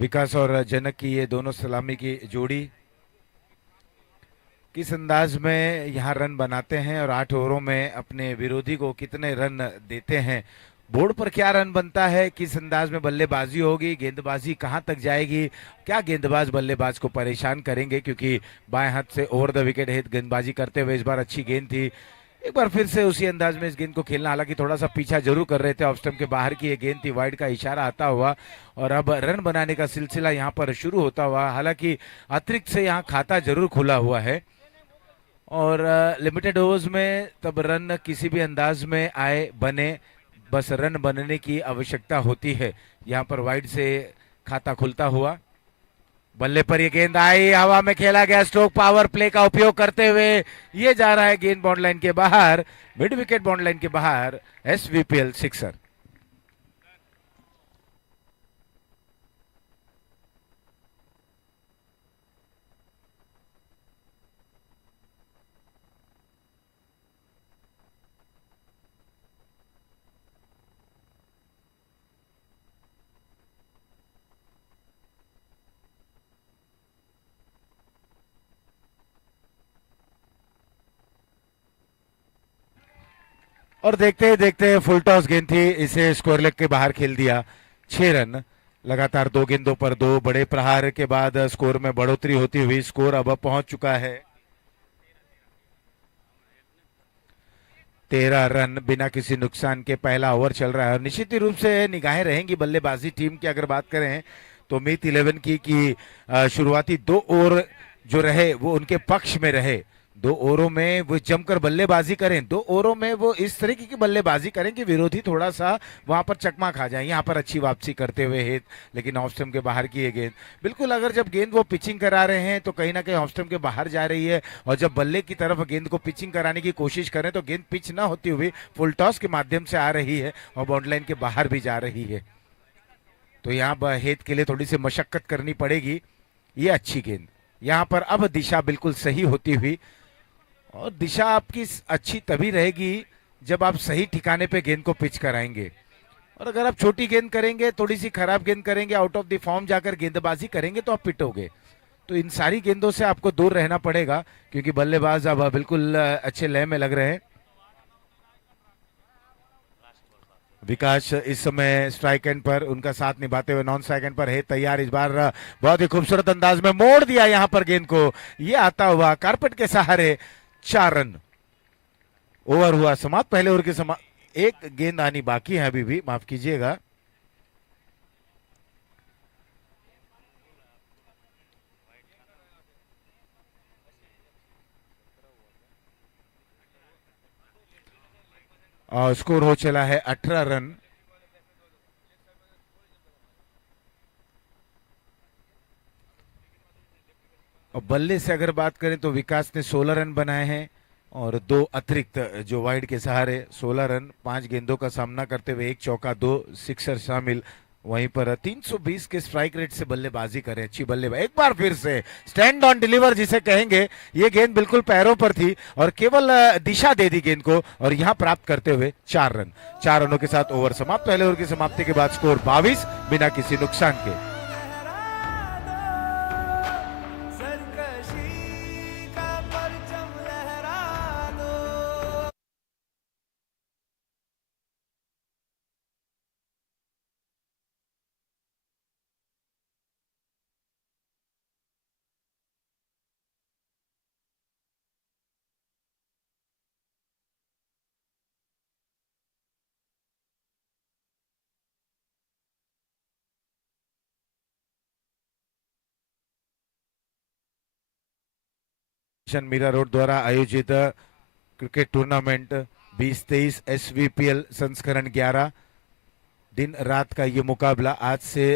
विकास और जनक की ये दोनों सलामी की जोड़ी किस अंदाज में यहाँ रन बनाते हैं और 8 ओवरों में अपने विरोधी को कितने रन देते हैं। बोर्ड पर क्या रन बनता है, किस अंदाज में बल्लेबाजी होगी, गेंदबाजी कहाँ तक जाएगी, क्या गेंदबाज बल्लेबाज को परेशान करेंगे, क्योंकि बाएं हाथ से ओवर द विकेट हिट गेंदबाजी करते हुए इस बार अच्छी गेंद थी। एक बार फिर से उसी अंदाज में इस गेंद को खेलना, हालांकि थोड़ा सा पीछा जरूर कर रहे थे, ऑफ स्टंप के बाहर की ये गेंद थी, वाइड का इशारा आता हुआ और अब रन बनाने का सिलसिला यहाँ पर शुरू होता हुआ। हालांकि अतिरिक्त से यहाँ खाता जरूर खुला हुआ है और लिमिटेड ओवर्स में तब रन किसी भी अंदाज में आए बने, बस रन बनने की आवश्यकता होती है। यहाँ पर वाइड से खाता खुलता हुआ, बल्ले पर ये गेंद आई, हवा में खेला गया स्ट्रोक, पावर प्ले का उपयोग करते हुए ये जा रहा है गेंद बाउंड लाइन के बाहर, मिड विकेट बाउंड लाइन के बाहर, एसवीपीएल सिक्सर। और देखते ही देखते फुल टॉस गेंद थी, इसे स्कोर लेग के बाहर खेल दिया। 6 रन लगातार 2 गेंदों पर 2 बड़े प्रहार के बाद स्कोर में बढ़ोतरी होती हुई स्कोर अब पहुंच चुका है 13 रन बिना किसी नुकसान के। पहला ओवर चल रहा है और निश्चित ही रूप से निगाहें रहेंगी बल्लेबाजी टीम की। अगर बात करें तो मीत 11 की शुरुआती 2 ओवर जो रहे वो उनके पक्ष में रहे। 2 ओवरों में वो जमकर बल्लेबाजी करें, 2 ओवरों में वो इस तरीके की बल्लेबाजी करें कि विरोधी थोड़ा सा वहां पर चकमा खा जाए। यहाँ पर अच्छी वापसी करते हुए हित, लेकिन ऑफ स्टंप के बाहर की ये गेंद बिल्कुल, अगर जब गेंद वो पिचिंग करा रहे हैं तो कहीं ना कहीं ऑफ स्टंप के बाहर जा रही है, और जब बल्ले की तरफ गेंद को पिचिंग कराने की कोशिश करें तो गेंद पिच ना होती हुई फुल टॉस के माध्यम से आ रही है और बाउंड्री लाइन के बाहर भी जा रही है। तो यहाँ हेत के लिए थोड़ी सी मशक्कत करनी पड़ेगी। ये अच्छी गेंद, यहाँ पर अब दिशा बिल्कुल सही होती हुई, और दिशा आपकी अच्छी तभी रहेगी जब आप सही ठिकाने पे गेंद को पिच कराएंगे। और अगर आप छोटी गेंद करेंगे, थोड़ी सी खराब गेंद करेंगे, आउट ऑफ द फॉर्म जाकर गेंदबाजी करेंगे तो आप पिटोगे। तो इन सारी गेंदों से आपको दूर रहना पड़ेगा, क्योंकि बल्लेबाज अब बिल्कुल अच्छे लय में लग रहे हैं। विकास इस समय स्ट्राइक एंड पर उनका साथ निभाते हुए नॉन स्ट्राइक एंड पर है तैयार। इस बार बहुत ही खूबसूरत अंदाज में मोड़ दिया यहां पर गेंद को, ये आता हुआ कारपेट के सहारे। 4 रन, ओवर हुआ समाप्त, पहले ओवर के समाप्त। एक गेंद आनी बाकी है अभी भी, माफ कीजिएगा। और स्कोर हो चला है 18 रन। और बल्ले से अगर बात करें तो विकास ने 16 रन बनाए हैं और 2 अतिरिक्त जो वाइड के सहारे 16 रन, 5 गेंदों का सामना करते हुए 1 चौका 2 सिक्सर शामिल। वहीं पर 320 के स्ट्राइक रेट से बल्लेबाजी करें, अच्छी बल्लेबाजी। एक बार फिर से स्टैंड ऑन डिलीवर जिसे कहेंगे, ये गेंद बिल्कुल पैरों पर थी और केवल दिशा दे दी गेंद को, और यहां प्राप्त करते हुए 4 रन। 4 रनों के साथ ओवर समाप्त। पहले ओवर की समाप्ति के बाद स्कोर 22 बिना किसी नुकसान के। मीरा रोड द्वारा आयोजित क्रिकेट टूर्नामेंट 2023 एसवीपीएल संस्करण 11, दिन रात का ये मुकाबला आज से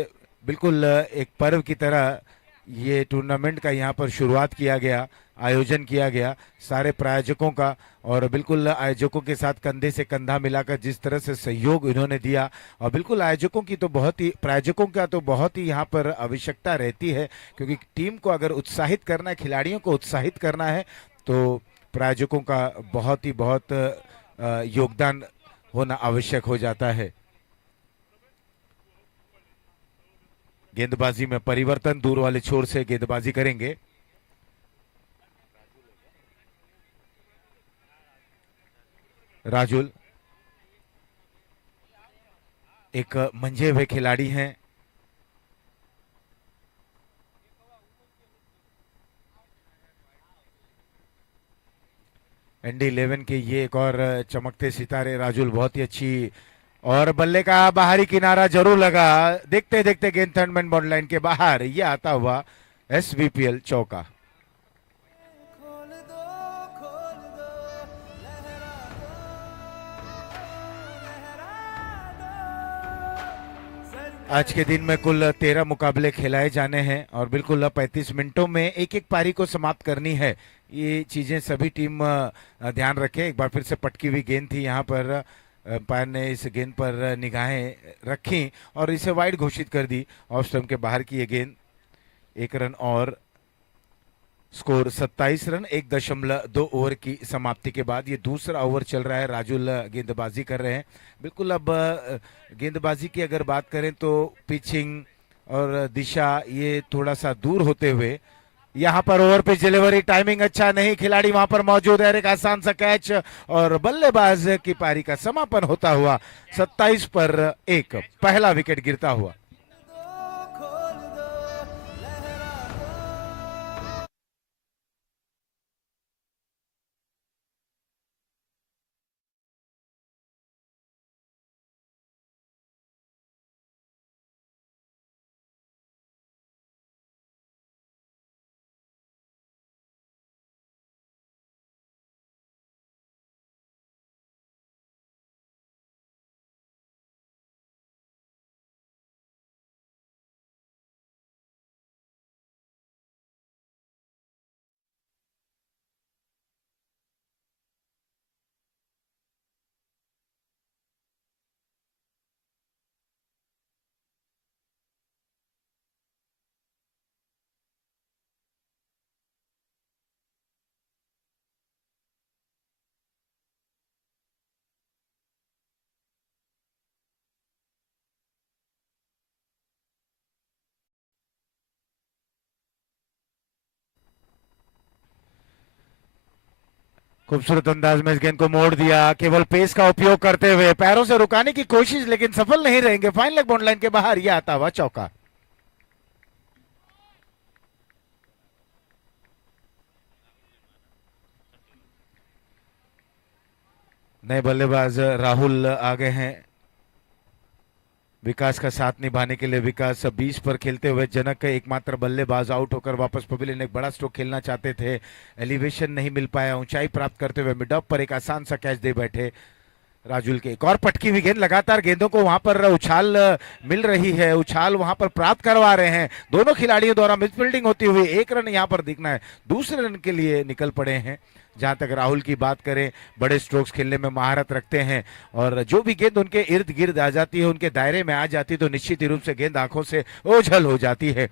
बिल्कुल एक पर्व की तरह ये टूर्नामेंट का यहाँ पर शुरुआत किया गया, आयोजन किया गया सारे प्रायोजकों का। और बिल्कुल आयोजकों के साथ कंधे से कंधा मिलाकर जिस तरह से सहयोग इन्होंने दिया, और बिल्कुल आयोजकों की तो बहुत ही, प्रायोजकों का तो बहुत ही यहाँ पर आवश्यकता रहती है, क्योंकि टीम को अगर उत्साहित करना है, खिलाड़ियों को उत्साहित करना है, तो प्रायोजकों का बहुत ही बहुत योगदान होना आवश्यक हो जाता है। गेंदबाजी में परिवर्तन, दूर वाले छोर से गेंदबाजी करेंगे। राजुल एक मंझे हुए खिलाड़ी हैं। ND11 के ये एक और चमकते सितारे राजुल, बहुत ही अच्छी। और बल्ले का बाहरी किनारा जरूर लगा, देखते देखते गेंद थर्ड मैन बाउंड्री लाइन के बाहर, ये आता हुआ SVPL चौका। आज के दिन में कुल 13 मुकाबले खिलाए जाने हैं और बिल्कुल 35 मिनटों में एक एक पारी को समाप्त करनी है। ये चीजें सभी टीम ध्यान रखे। एक बार फिर से पटकी हुई गेंद थी, यहाँ पर अंपायर ने इस गेंद पर निगाहें रखी और इसे वाइड घोषित कर दी। ऑफ स्टंप के बाहर की ये गेंद, 1 रन और स्कोर 27 रन 1.2 ओवर की समाप्ति के बाद। ये दूसरा ओवर चल रहा है, राजुल गेंदबाजी कर रहे हैं। बिल्कुल अब गेंदबाजी की अगर बात करें तो पिचिंग और दिशा ये थोड़ा सा दूर होते हुए, यहाँ पर ओवर पिच डिलीवरी टाइमिंग अच्छा नहीं, खिलाड़ी वहां पर मौजूद है, एक आसान सा कैच और बल्लेबाज की पारी का समापन होता हुआ 27 पर 1, पहला विकेट गिरता हुआ। खूबसूरत अंदाज में इस गेंद को मोड़ दिया, केवल पेस का उपयोग करते हुए पैरों से रुकाने की कोशिश, लेकिन सफल नहीं रहेंगे। फाइन लेग बाउंड्री लाइन के बाहर, यह आता हुआ चौका। नए बल्लेबाज राहुल आ गए हैं विकास का साथ निभाने के लिए। विकास 20 पर खेलते हुए जनक का एकमात्र बल्लेबाज आउट होकर वापस पवेलियन एक बड़ा स्ट्रोक खेलना चाहते थे, एलिवेशन नहीं मिल पाया, ऊंचाई प्राप्त करते हुए मिड ऑफ पर एक आसान सा कैच दे बैठे राजुल के। एक और पटकी हुई गेंद, लगातार गेंदों को वहां पर उछाल मिल रही है, उछाल वहां पर प्राप्त करवा रहे हैं दोनों खिलाड़ियों द्वारा। मिसफील्डिंग होती हुई 1 रन यहां पर दिखना है, दूसरे रन के लिए निकल पड़े हैं। जहां तक राहुल की बात करें, बड़े स्ट्रोक्स खेलने में महारत रखते हैं और जो भी गेंद उनके इर्द गिर्द आ जाती है, उनके दायरे में आ जाती है, तो निश्चित रूप से गेंद आंखों से ओझल हो जाती है।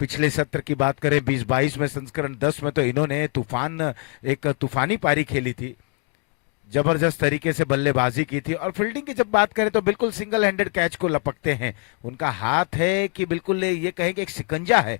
पिछले सत्र की बात करें 20-22 में, संस्करण 10 में तो इन्होंने एक तूफानी पारी खेली थी, जबरदस्त तरीके से बल्लेबाजी की थी। और फील्डिंग की जब बात करें तो बिल्कुल सिंगल हैंडेड कैच को लपकते हैं। उनका हाथ है कि बिल्कुल ये कहें कि एक शिकंजा है,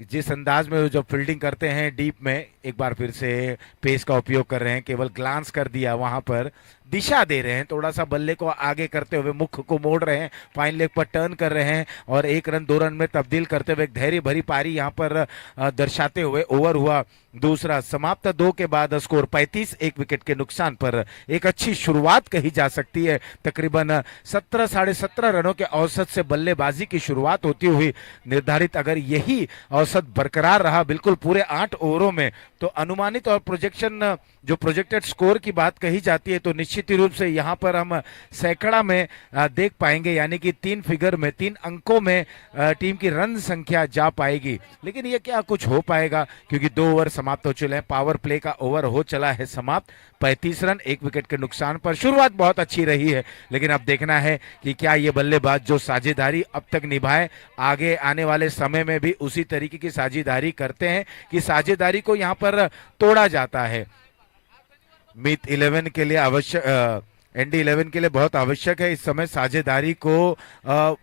कि जिस अंदाज में वो जब फील्डिंग करते हैं डीप में, एक बार फिर से पेस का उपयोग कर रहे हैं, केवल ग्लांस कर दिया, वहां पर दिशा दे रहे हैं, थोड़ा सा बल्ले को आगे करते हुए मुख को मोड़ रहे हैं, फाइन लेग पर टर्न कर रहे हैं और 1 रन 2 रन में तब्दील करते हुए एक धैर्य भरी पारी यहां पर दर्शाते हुए ओवर हुआ दूसरा समाप्त। 2 के बाद स्कोर 35, 1 विकेट के नुकसान पर। एक अच्छी शुरुआत कही जा सकती है, तकरीबन 17 साढ़े 17 रनों के औसत से बल्लेबाजी की शुरुआत होती हुई निर्धारित, अगर यही औसत बरकरार रहा बिल्कुल पूरे 8 ओवरों में, तो अनुमानित और प्रोजेक्शन जो प्रोजेक्टेड स्कोर की बात कही जाती है, तो निश्चित रूप से यहाँ पर हम सैकड़ा में देख पाएंगे, यानी कि 3 फिगर में, 3 अंकों में टीम की रन संख्या जा पाएगी। लेकिन ये क्या कुछ हो पाएगा, क्योंकि 2 ओवर समाप्त हो चले हैं, पावर प्ले का ओवर हो चला है समाप्त। 35 रन 1 विकेट के नुकसान पर। शुरुआत बहुत अच्छी रही है, लेकिन अब देखना है कि क्या ये बल्लेबाज जो साझेदारी अब तक निभाए, आगे आने वाले समय में भी उसी तरीके की साझेदारी करते हैं कि साझेदारी को यहाँ पर तोड़ा जाता है। मीत 11 के लिए ND11 के लिए बहुत आवश्यक है इस समय साझेदारी को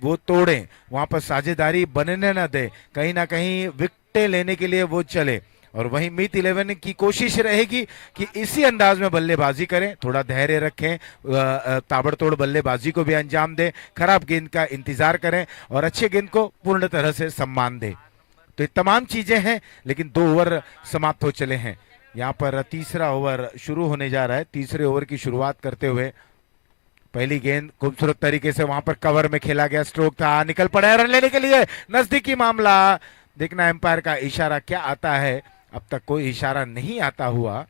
वो तोड़ें, वहां पर साझेदारी बनने न दे, कहीं ना कहीं विकेटें लेने के लिए वो चले। और वहीं मीत 11 की कोशिश रहेगी कि इसी अंदाज में बल्लेबाजी करें, थोड़ा धैर्य रखें, ताबड़तोड़ बल्लेबाजी को भी अंजाम दें, खराब गेंद का इंतजार करें और अच्छे गेंद को पूर्ण तरह से सम्मान दें। तो ये तमाम चीजें हैं, लेकिन 2 ओवर समाप्त हो चले हैं। यहाँ पर तीसरा ओवर शुरू होने जा रहा है। तीसरे ओवर की शुरुआत करते हुए पहली गेंद खूबसूरत तरीके से वहां पर कवर में खेला गया, स्ट्रोक था, निकल पड़ा रन लेने के लिए, नजदीकी मामला। देखना एम्पायर का इशारा क्या आता है। अब तक कोई इशारा नहीं आता हुआ।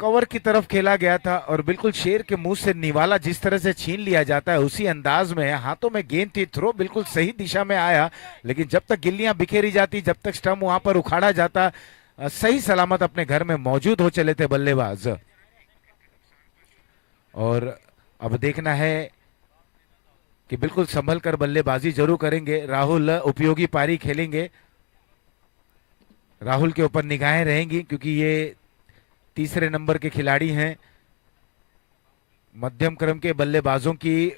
कवर की तरफ खेला गया था और बिल्कुल शेर के मुंह से निवाला जिस तरह से छीन लिया जाता है उसी अंदाज में हाथों में गेंद थी, थ्रो बिल्कुल सही दिशा में आया, लेकिन जब तक गिल्लियां बिखेरी जाती, जब तक स्टंप वहां पर उखाड़ा जाता, सही सलामत अपने घर में मौजूद हो चले थे बल्लेबाज। और अब देखना है कि बिल्कुल संभल कर बल्लेबाजी जरूर करेंगे। राहुल उपयोगी पारी खेलेंगे, राहुल के ऊपर निगाहें रहेंगी क्योंकि ये तीसरे नंबर के खिलाड़ी हैं। मध्यम क्रम के बल्लेबाजों की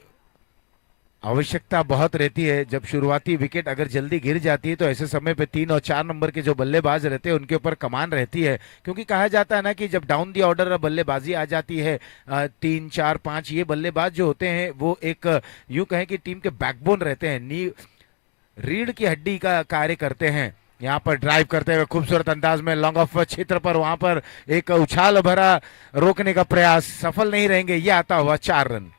आवश्यकता बहुत रहती है। जब शुरुआती विकेट अगर जल्दी गिर जाती है तो ऐसे समय पे 3 और 4 नंबर के जो बल्लेबाज रहते हैं उनके ऊपर कमान रहती है, क्योंकि कहा जाता है ना कि जब डाउन दी ऑर्डर बल्लेबाजी आ जाती है, 3 4 5 ये बल्लेबाज जो होते हैं वो एक यूं कहें कि टीम के बैकबोन रहते हैं, नी रीढ़ की हड्डी का कार्य करते हैं। यहाँ पर ड्राइव करते हुए खूबसूरत अंदाज में लॉन्ग ऑफ क्षेत्र पर वहां पर एक उछाल भरा रोकने का प्रयास, सफल नहीं रहेंगे, ये आता हुआ 4 रन।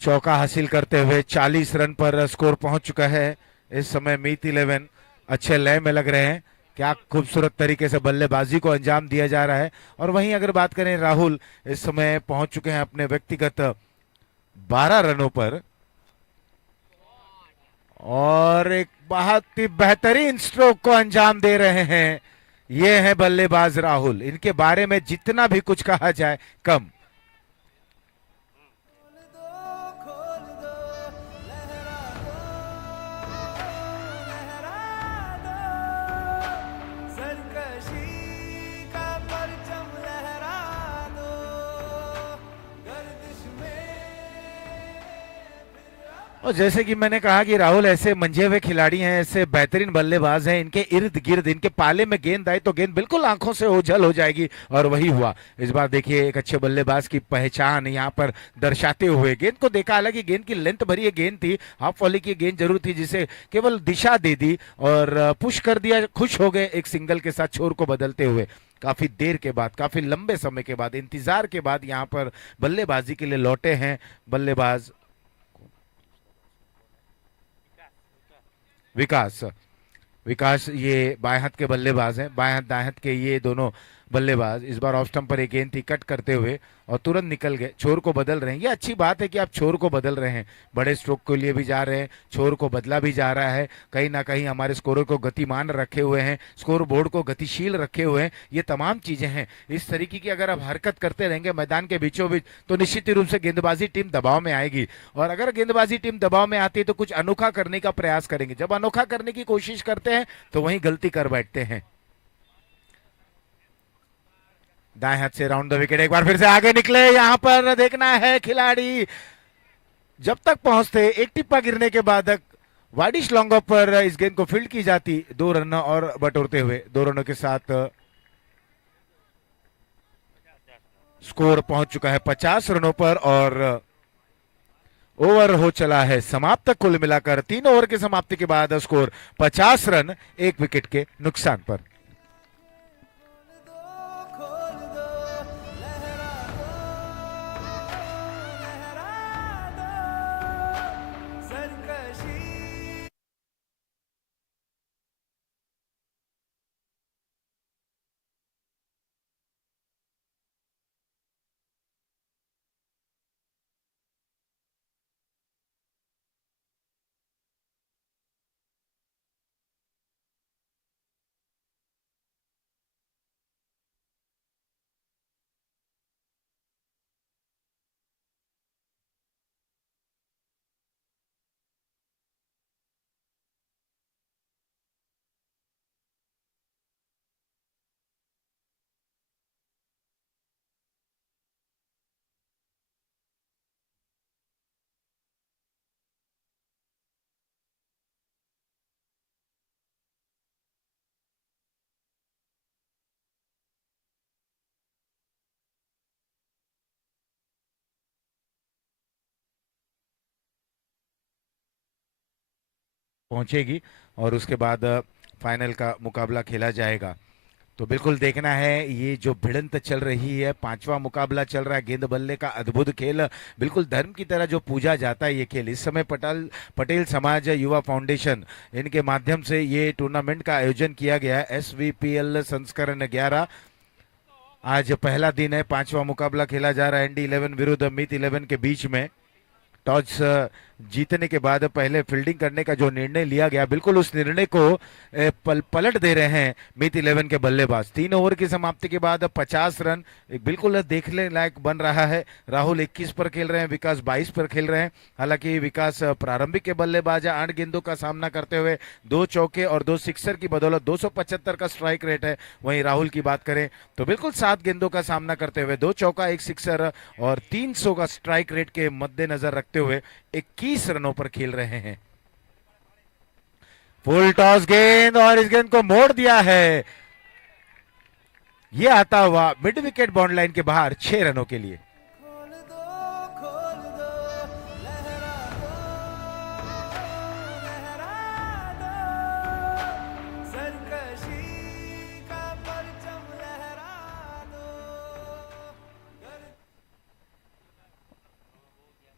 चौका हासिल करते हुए 40 रन पर स्कोर पहुंच चुका है। इस समय मीत 11 अच्छे लय में लग रहे हैं, क्या खूबसूरत तरीके से बल्लेबाजी को अंजाम दिया जा रहा है। और वहीं अगर बात करें राहुल, इस समय पहुंच चुके हैं अपने व्यक्तिगत 12 रनों पर और एक बहुत ही बेहतरीन स्ट्रोक को अंजाम दे रहे हैं। ये है बल्लेबाज राहुल, इनके बारे में जितना भी कुछ कहा जाए कम। और जैसे कि मैंने कहा कि राहुल ऐसे मंझे हुए खिलाड़ी हैं, ऐसे बेहतरीन बल्लेबाज हैं, इनके इर्द गिर्द इनके पाले में गेंद आई तो गेंद बिल्कुल आंखों से ओझल हो जाएगी, और वही हुआ। इस बार देखिए एक अच्छे बल्लेबाज की पहचान यहाँ पर दर्शाते हुए गेंद को देखा, हालांकि गेंद की लेंथ भरी ये गेंद थी, हाफ वॉली की गेंद जरूर थी जिसे केवल दिशा दे दी और पुश कर दिया। खुश हो गए एक सिंगल के साथ छोर को बदलते हुए। काफी देर के बाद, काफी लंबे समय के बाद, इंतजार के बाद यहाँ पर बल्लेबाजी के लिए लौटे हैं बल्लेबाज विकास। विकास ये बाएं हाथ के बल्लेबाज हैं, बाएं हाथ दाएं हाथ के ये दोनों बल्लेबाज। इस बार ऑफ स्टंप पर एक गेंद थी, कट करते हुए और तुरंत निकल गए, छोर को बदल रहे हैं। ये अच्छी बात है कि आप छोर को बदल रहे हैं, बड़े स्ट्रोक के लिए भी जा रहे हैं, छोर को बदला भी जा रहा है, कहीं ना कहीं हमारे स्कोरों को गतिमान रखे हुए हैं, स्कोर बोर्ड को गतिशील रखे हुए हैं। ये तमाम चीजें हैं। इस तरीके की अगर आप हरकत करते रहेंगे मैदान के बीचों बीच तो निश्चित ही रूप से गेंदबाजी टीम दबाव में आएगी, और अगर गेंदबाजी टीम दबाव में आती है तो कुछ अनोखा करने का प्रयास करेंगे। जब अनोखा करने की कोशिश करते हैं तो वहीं गलती कर बैठते हैं। दाएं हाथ से राउंड द विकेट, एक बार फिर से आगे निकले, यहां पर देखना है खिलाड़ी जब तक पहुंचते, एक टिप्पा गिरने के बाद वाइडिश लॉन्ग ऑफ पर इस गेंद को फील्ड की जाती, 2 रन और बटोरते हुए 2 रनों के साथ स्कोर पहुंच चुका है 50 रनों पर और ओवर हो चला है समाप्त। कुल मिलाकर 3 ओवर की समाप्ति के बाद स्कोर 50 रन, 1 विकेट के नुकसान पर। पहुंचेगी और उसके बाद फाइनल का मुकाबला खेला जाएगा। तो बिल्कुल देखना है ये जो भिड़ंत चल रही है, पांचवा मुकाबला चल रहा है, गेंद बल्ले का अद्भुत खेल, बिल्कुल धर्म की तरह जो पूजा जाता है ये खेल। इस समय पटेल समाज युवा फाउंडेशन इनके माध्यम से ये टूर्नामेंट का आयोजन किया गया है। SVPL संस्करण 11 आज पहला दिन है, पांचवा मुकाबला खेला जा रहा है ND11 विरुद्ध मीत 11 के बीच में। टॉस जीतने के बाद पहले फील्डिंग करने का जो निर्णय लिया गया, बिल्कुल उस निर्णय को पलट दे रहे हैं मीत 11 के बल्लेबाज। 3 ओवर की समाप्ति के बाद 50 रन, बिल्कुल देखने लायक बन रहा है। राहुल 21 पर खेल रहे हैं, विकास 22 पर खेल रहे हैं। हालांकि विकास प्रारंभिक के बल्लेबाज 8 गेंदों का सामना करते हुए 2 चौके और 2 सिक्सर की बदौलत 275 का स्ट्राइक रेट है। वहीं राहुल की बात करें तो बिल्कुल 7 गेंदों का सामना करते हुए 2 चौका 1 सिक्सर और 300 का स्ट्राइक रेट के मद्देनजर रखते हुए 21 रनों पर खेल रहे हैं। फुल टॉस गेंद और इस गेंद को मोड़ दिया है। यह आता हुआ मिड विकेट बाउंड लाइन के बाहर 6 रनों के लिए।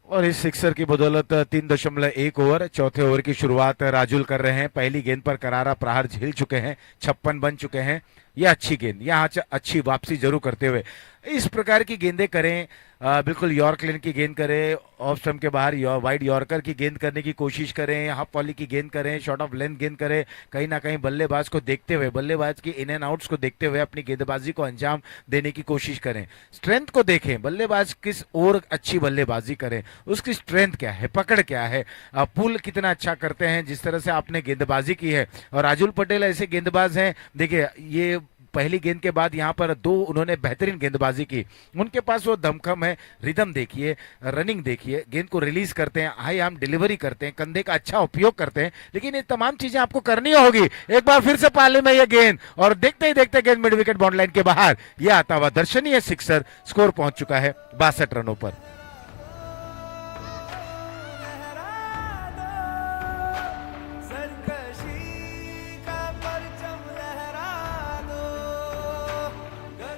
और इस सिक्सर की बदौलत 3.1 ओवर, चौथे ओवर की शुरुआत राजुल कर रहे हैं। पहली गेंद पर करारा प्रहार झेल चुके हैं, 56 बन चुके हैं। यह अच्छी गेंद, यहाँ अच्छी वापसी जरूर करते हुए इस प्रकार की गेंदें करें। बिल्कुल यॉर्क लेन की गेंद करें, ऑफ स्टंप के बाहर वाइड यॉर्कर की गेंद करने की कोशिश करें, हाफ वॉली की गेंद करें, शॉर्ट ऑफ लेंथ गेंद करें। कहीं ना कहीं बल्लेबाज को देखते हुए, बल्लेबाज की इन एंड आउट्स को देखते हुए अपनी गेंदबाजी को अंजाम देने की कोशिश करें। स्ट्रेंथ को देखें, बल्लेबाज किस और अच्छी बल्लेबाजी करें, उसकी स्ट्रेंथ क्या है, पकड़ क्या है, पुल कितना अच्छा करते हैं, जिस तरह से आपने गेंदबाजी की है। और राजुल पटेल ऐसे गेंदबाज हैं, देखिए ये पहली गेंद के बाद यहाँ पर 2 उन्होंने बेहतरीन गेंदबाजी की। उनके पास वो दमखम है, रिदम देखिए, रनिंग देखिए, गेंद को रिलीज करते हैं, हाई आर्म डिलीवरी करते हैं, कंधे का अच्छा उपयोग करते हैं। लेकिन ये तमाम चीजें आपको करनी होगी। एक बार फिर से पाले में ये गेंद और देखते ही देखते गेंद मिड विकेट बाउंड लाइन के बाहर। यह आता हुआ दर्शनीय सिक्सर, स्कोर पहुंच चुका है 62 रनों पर।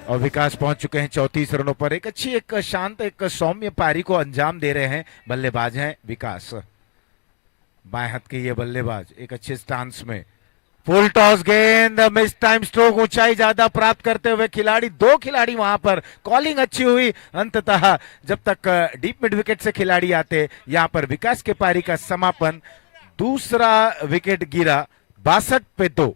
और विकास पहुंच चुके हैं 34 रनों पर। एक अच्छी, एक शांत, एक सौम्य पारी को अंजाम दे रहे हैं। बल्लेबाज हैं विकास, बाएं हाथ के ये बल्लेबाज, एक अच्छे स्टांस में। फुल टॉस गेंद, मिस टाइम स्ट्रोक, ऊंचाई ज्यादा प्राप्त करते हुए खिलाड़ी, 2 खिलाड़ी वहां पर, कॉलिंग अच्छी हुई। अंततः जब तक डीप मिड विकेट से खिलाड़ी आते, यहां पर विकास के पारी का समापन। दूसरा विकेट गिरा 62 पे 2।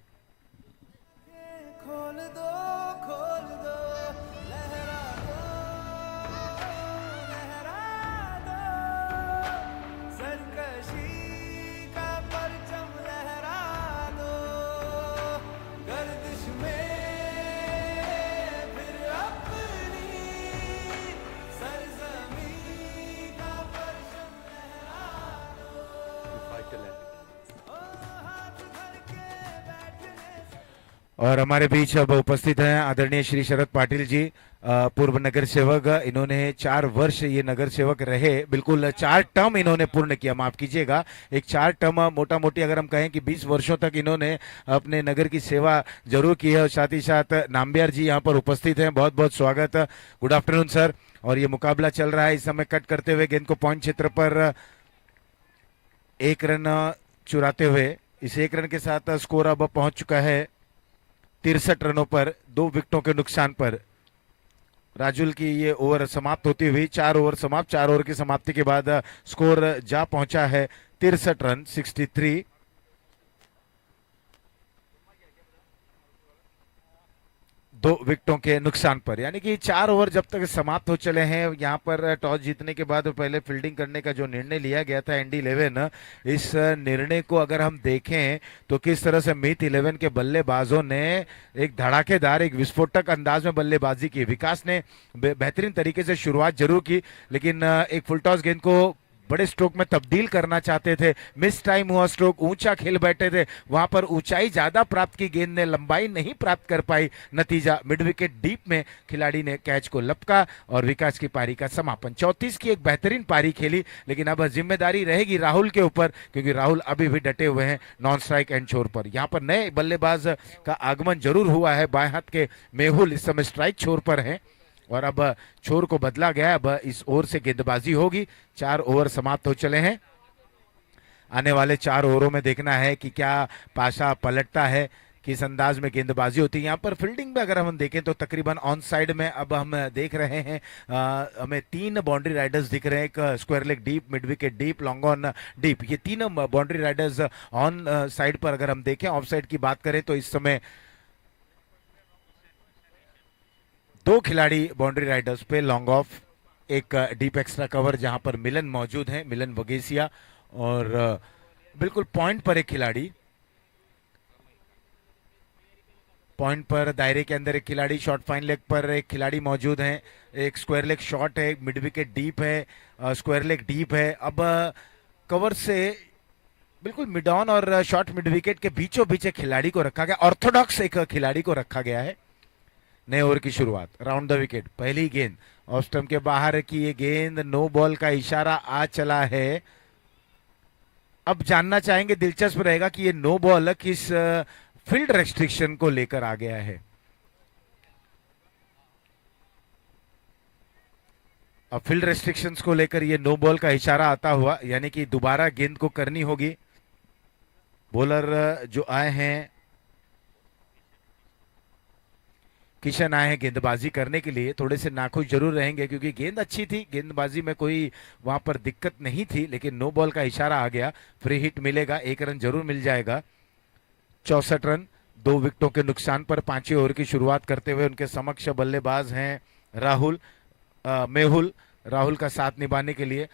और हमारे बीच अब उपस्थित हैं आदरणीय श्री शरद पाटिल जी, पूर्व नगर सेवक। इन्होंने 4 वर्ष ये नगर सेवक रहे, बिल्कुल 4 टर्म इन्होंने पूर्ण किया, माफ कीजिएगा। एक 4 टर्म मोटा मोटी अगर हम कहें कि 20 वर्षों तक इन्होंने अपने नगर की सेवा जरूर की है। और साथ ही साथ नाम्बियार जी यहाँ पर उपस्थित हैं, बहुत बहुत स्वागत। Good afternoon sir. और ये मुकाबला चल रहा है इस समय, कट करते हुए गेंद को पॉइंट क्षेत्र पर 1 रन चुराते हुए। इस 1 रन के साथ स्कोर अब पहुंच चुका है 63 रनों पर, 2 विकेटों के नुकसान पर। राजुल की ये ओवर समाप्त होती हुई 4 ओवर समाप्त, 4 ओवर की समाप्ति के बाद स्कोर जा पहुंचा है 63 रन, 63। 2 विकेटों के नुकसान पर, यानी कि 4 ओवर जब तक समाप्त हो चले हैं। यहाँ पर टॉस जीतने के बाद पहले फील्डिंग करने का जो निर्णय लिया गया था ND11, इस निर्णय को अगर हम देखें तो किस तरह से मीत 11 के बल्लेबाजों ने एक धड़ाकेदार, एक विस्फोटक अंदाज में बल्लेबाजी की। विकास ने बेहतरीन तरीके से शुरुआत जरूर की, लेकिन एक फुल टॉस गेंद को बड़े स्ट्रोक में तब्दील करना चाहते थे, मिस टाइम हुआ स्ट्रोक, ऊंचा खेल बैठे थे, वहां पर ऊंचाई ज्यादा प्राप्त की, गेंद ने लंबाई नहीं प्राप्त कर पाई, नतीजा मिड विकेट डीप में खिलाड़ी ने कैच को लपका और विकास की पारी का समापन। 34 की एक बेहतरीन पारी खेली, लेकिन अब जिम्मेदारी रहेगी राहुल के ऊपर, क्योंकि राहुल अभी भी डटे हुए हैं नॉन स्ट्राइक एंड छोर पर। यहाँ पर नए बल्लेबाज का आगमन जरूर हुआ है, बाएं हाथ के मेहुल इस समय स्ट्राइक छोर पर है और अब छोर को बदला गया है। अब इस ओवर से गेंदबाजी होगी। 4 ओवर समाप्त हो चले हैं। आने वाले 4 ओवरों में देखना है कि क्या पाशा पलटता है, किस अंदाज में गेंदबाजी होती है। यहाँ पर फील्डिंग में अगर हम देखें तो तकरीबन ऑन साइड में अब हम देख रहे हैं हमें 3 बाउंड्री राइडर्स दिख रहे हैं, एक square leg deep, mid wicket deep, long on deep. ये 3 बाउंड्री राइडर्स ऑन साइड पर अगर हम देखें। ऑफ साइड की बात करें तो इस समय 2 खिलाड़ी बाउंड्री राइडर्स पे लॉन्ग ऑफ, एक डीप एक्स्ट्रा कवर जहां पर मिलन मौजूद है, मिलन वगेसिया, और बिल्कुल पॉइंट पर एक खिलाड़ी, पॉइंट पर दायरे के अंदर एक खिलाड़ी, शॉर्ट फाइन लेग पर एक खिलाड़ी मौजूद है, एक स्क्वायर लेग शॉट है, मिड विकेट डीप है, स्क्वायर लेग डीप है। अब कवर से बिल्कुल मिड ऑन और शॉर्ट मिड विकेट के बीचों बीच एक खिलाड़ी को रखा गया, ऑर्थोडॉक्स एक खिलाड़ी को रखा गया है। नए ओवर की शुरुआत, राउंड द विकेट, पहली गेंद ऑफ स्टंप के बाहर की ये गेंद, नो बॉल का इशारा आ चला है। अब जानना चाहेंगे, दिलचस्प रहेगा कि ये नो बॉल किस फील्ड रेस्ट्रिक्शन को लेकर आ गया है। अब फील्ड रेस्ट्रिक्शंस को लेकर ये नो बॉल का इशारा आता हुआ, यानी कि दोबारा गेंद को करनी होगी। बॉलर जो आए हैं, किशन आए हैं गेंदबाजी करने के लिए, थोड़े से नाखुश जरूर रहेंगे क्योंकि गेंद अच्छी थी, गेंदबाजी में कोई वहां पर दिक्कत नहीं थी, लेकिन नो बॉल का इशारा आ गया। फ्री हिट मिलेगा, 1 रन जरूर मिल जाएगा। 64 रन 2 विकेटों के नुकसान पर 5वें ओवर की शुरुआत करते हुए उनके समक्ष बल्लेबाज हैं राहुल, मेहुल, राहुल का साथ निभाने के लिए।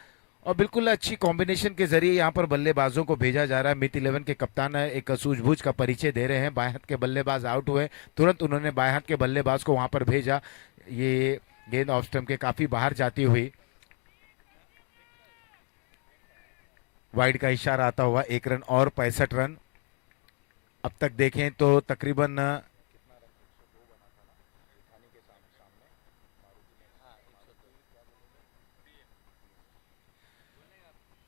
और बिल्कुल अच्छी कॉम्बिनेशन के जरिए यहाँ पर बल्लेबाजों को भेजा जा रहा है। मित 11 के कप्तान एक सूझबूझ का परिचय दे रहे हैं। बाएं हाथ के बल्लेबाज आउट हुए, तुरंत उन्होंने बाएं हाथ के बल्लेबाज को वहां पर भेजा। ये गेंद ऑफ स्टंप के काफी बाहर जाती हुई, वाइड का इशारा आता हुआ, 1 रन और 65 रन। अब तक देखें तो तकरीबन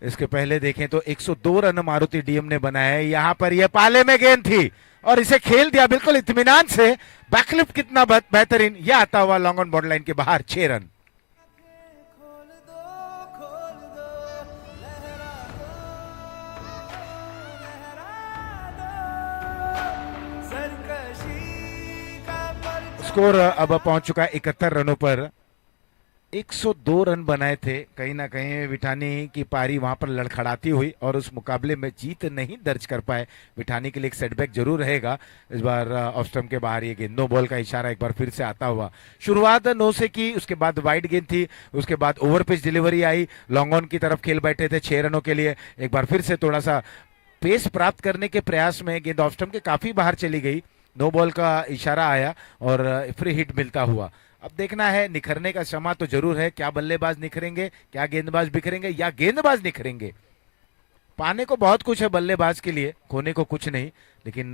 इसके पहले देखें तो 102 रन मारुति डीएम ने बनाया है। यहां पर यह पाले में गेंद थी और इसे खेल दिया बिल्कुल इत्मीनान से। बैकलिफ्ट कितना बेहतरीन, यह आता हुआ लॉन्ग ऑन बॉर्डर लाइन के बाहर, 6 रन। स्कोर अब पहुंच चुका है 71 रनों पर। 102 रन बनाए थे, कहीं ना कहीं विठानी की पारी वहां पर लड़खड़ाती हुई और उस मुकाबले में जीत नहीं दर्ज कर पाए। विठानी के लिए एक सेटबैक जरूर रहेगा। इस बार ऑफ स्टंप के बाहर ये गेंद, नो बॉल का इशारा एक बार फिर से आता हुआ। शुरुआत 9 से की, उसके बाद वाइड गेंद थी, उसके बाद over pitch delivery I, long on की तरफ खेल बैठे थे 6 रनों के लिए। एक बार फिर से थोड़ा सा पेस प्राप्त करने के प्रयास में गेंद ऑफ स्टंप के काफी बाहर चली गई, नो बॉल का इशारा आया और फ्री हिट मिलता हुआ। अब देखना है, निखरने का क्षमा तो जरूर है। क्या बल्लेबाज निखरेंगे, क्या गेंदबाज बिखरेंगे, या गेंदबाज निखरेंगे। पाने को बहुत कुछ है बल्लेबाज के लिए, खोने को कुछ नहीं, लेकिन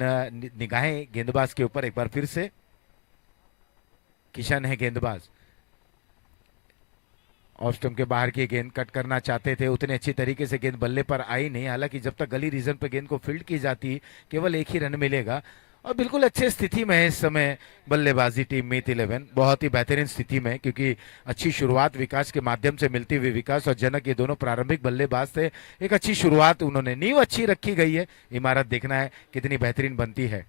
निगाहें गेंदबाज के ऊपर एक बार फिर से। किशन है गेंदबाज, ऑफ स्टंप के बाहर की गेंद कट करना चाहते थे, उतने अच्छी तरीके से गेंद बल्ले पर आई नहीं। हालांकि जब तक गली रीजन पर गेंद को फील्ड की जाती, केवल 1 ही रन मिलेगा। और बिल्कुल अच्छे स्थिति में है इस समय बल्लेबाजी टीम मीत 11, बहुत ही बेहतरीन स्थिति में, क्योंकि अच्छी शुरुआत विकास के माध्यम से मिलती हुई, विकास और जनक ये दोनों प्रारंभिक बल्लेबाज थे। एक अच्छी शुरुआत उन्होंने, नींव अच्छी रखी गई है, इमारत देखना है कितनी बेहतरीन बनती है।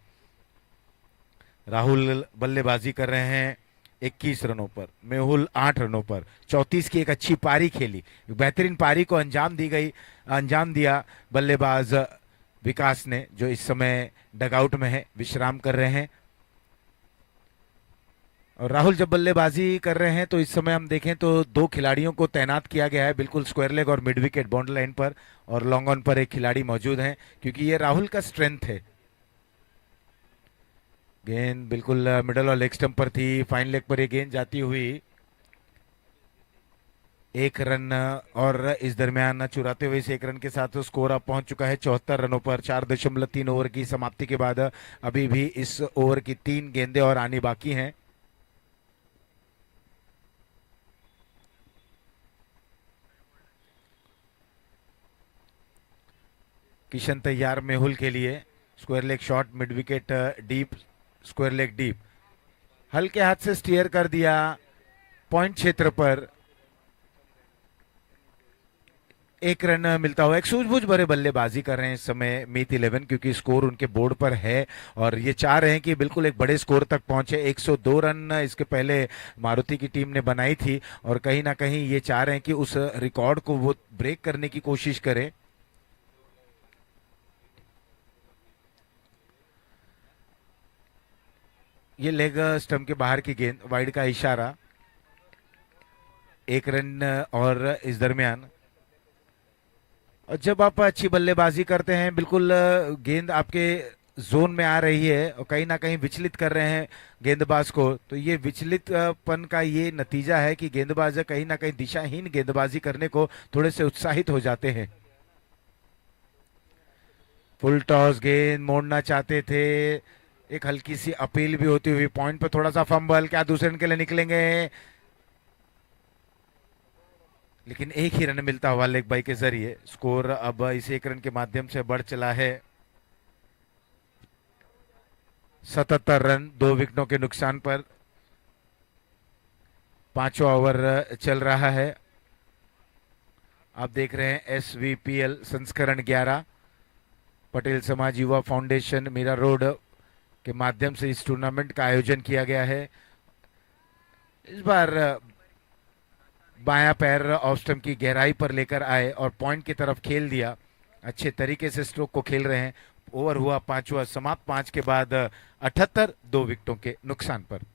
राहुल बल्लेबाजी कर रहे हैं 21 रनों पर, मेहुल 8 रनों पर। 34 की एक अच्छी पारी खेली, बेहतरीन पारी को अंजाम दिया बल्लेबाज विकास ने, जो इस समय डगआउट में है, विश्राम कर रहे हैं। और राहुल जब बल्लेबाजी कर रहे हैं तो इस समय हम देखें तो 2 खिलाड़ियों को तैनात किया गया है, बिल्कुल स्क्वायर लेग और मिड विकेट बाउंड्री लाइन पर, और लॉन्ग ऑन पर एक खिलाड़ी मौजूद है, क्योंकि ये राहुल का स्ट्रेंथ है। गेंद बिल्कुल मिडल और लेग स्टंप पर थी, फाइन लेग पर ये गेंद जाती हुई। एक रन और इस दरमियान चुराते हुए इस एक रन के साथ स्कोर अब पहुंच चुका है 74 रनों पर। 4.3 ओवर की समाप्ति के बाद अभी भी इस ओवर की 3 गेंदें और आनी बाकी हैं। किशन तैयार मेहुल के लिए। Square leg shot mid wicket deep, square leg deep, हल्के हाथ से स्टीयर कर दिया पॉइंट क्षेत्र पर। एक रन मिलता हुआ, एक सूझबूझ भरे बल्लेबाजी कर रहे हैं इस समय मीत 11, क्योंकि स्कोर उनके बोर्ड पर है और ये चाह रहे हैं कि बिल्कुल एक बड़े स्कोर तक पहुंचे। 102 रन इसके पहले मारुति की टीम ने बनाई थी और कहीं ना कहीं ये चाह रहे हैं कि उस रिकॉर्ड को वो ब्रेक करने की कोशिश करें। ये लेग स्टंप के बाहर की गेंद, वाइड का इशारा। एक रन और इस दरमियान, और जब आप अच्छी बल्लेबाजी करते हैं बिल्कुल गेंद आपके जोन में आ रही है और कहीं ना कहीं विचलित कर रहे हैं गेंदबाज को, तो ये विचलितपन का ये नतीजा है कि गेंदबाज कहीं ना कहीं दिशाहीन गेंदबाजी करने को थोड़े से उत्साहित हो जाते हैं। फुल टॉस गेंद मोड़ना चाहते थे, एक हल्की सी अपील भी होती हुई, पॉइंट पे थोड़ा सा फंबल, क्या दूसरे रन के लिए निकलेंगे, लेकिन एक ही रन मिलता हुआ लेग बाई के जरिए। स्कोर अब इस एक रन के माध्यम से बढ़ चला है 77 रन, 2 विकेटों के नुकसान पर। 5वां ओवर चल रहा है। आप देख रहे हैं SVPL संस्करण 11, पटेल समाज युवा फाउंडेशन मीरा रोड के माध्यम से इस टूर्नामेंट का आयोजन किया गया है। इस बार बायां पैर ऑफ स्टंप की गहराई पर लेकर आए और पॉइंट की तरफ खेल दिया। अच्छे तरीके से स्ट्रोक को खेल रहे हैं। ओवर हुआ 5वां समाप्त, 5 के बाद 78, 2 विकेटों के नुकसान पर।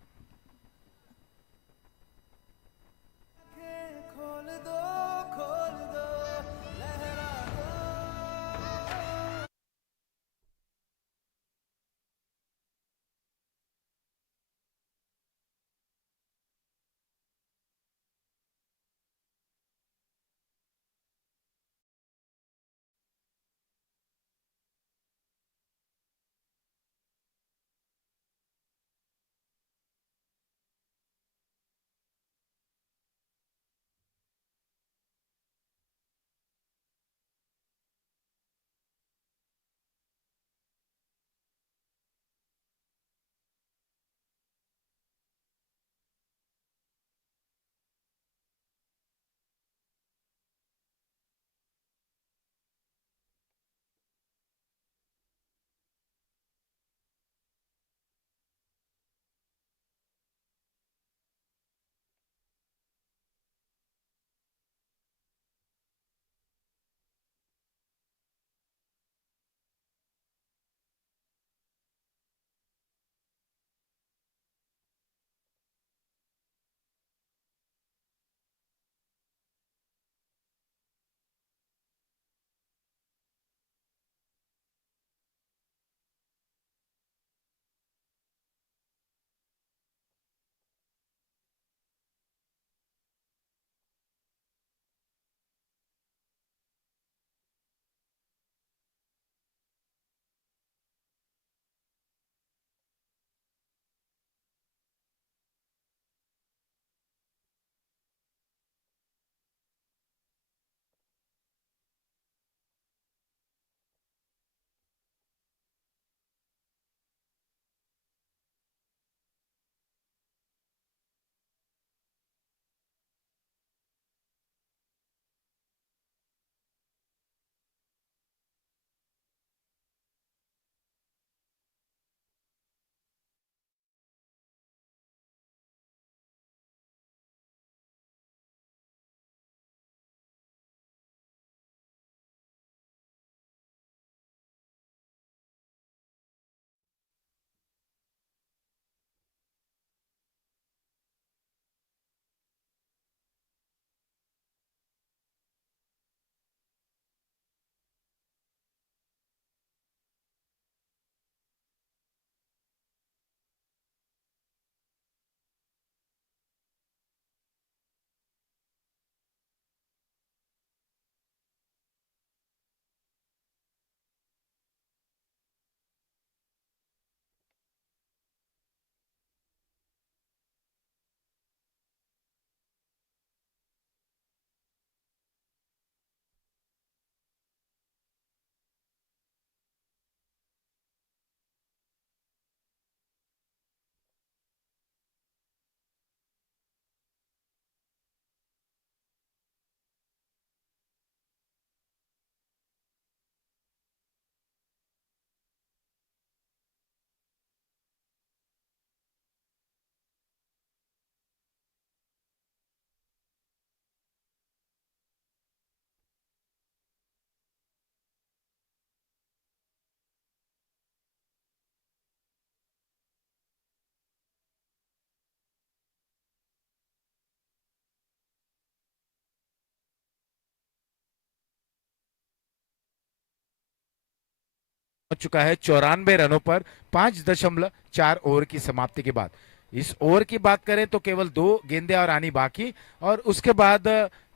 पहुंच चुका है 94 रनों पर 5.4 ओवर की समाप्ति के बाद। इस ओवर की बात करें तो केवल 2 गेंदें और आनी बाकी, और उसके बाद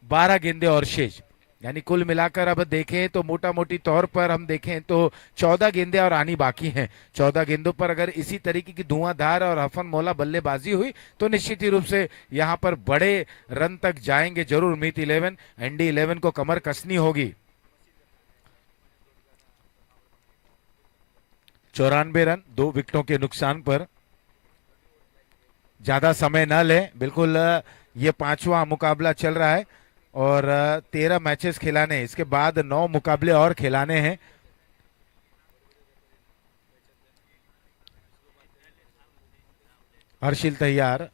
12 गेंदें और शेष, यानी कुल मिलाकर अब देखें तो मोटा मोटी तौर पर हम देखें तो 14 गेंदें और आनी बाकी हैं। 14 गेंदों पर अगर इसी तरीके की धुआंधार और हफन मौला बल्लेबाजी हुई तो निश्चित ही रूप से यहां पर बड़े रन तक जाएंगे जरूर मीत 11। एनडी 11 को कमर कसनी होगी। 94 रन 2 विकेटों के नुकसान पर। ज्यादा समय न लें, बिल्कुल ये 5वां मुकाबला चल रहा है और 13 मैचेस खिलाने, इसके बाद 9 मुकाबले और खिलाने हैं। हर्षिल तैयार,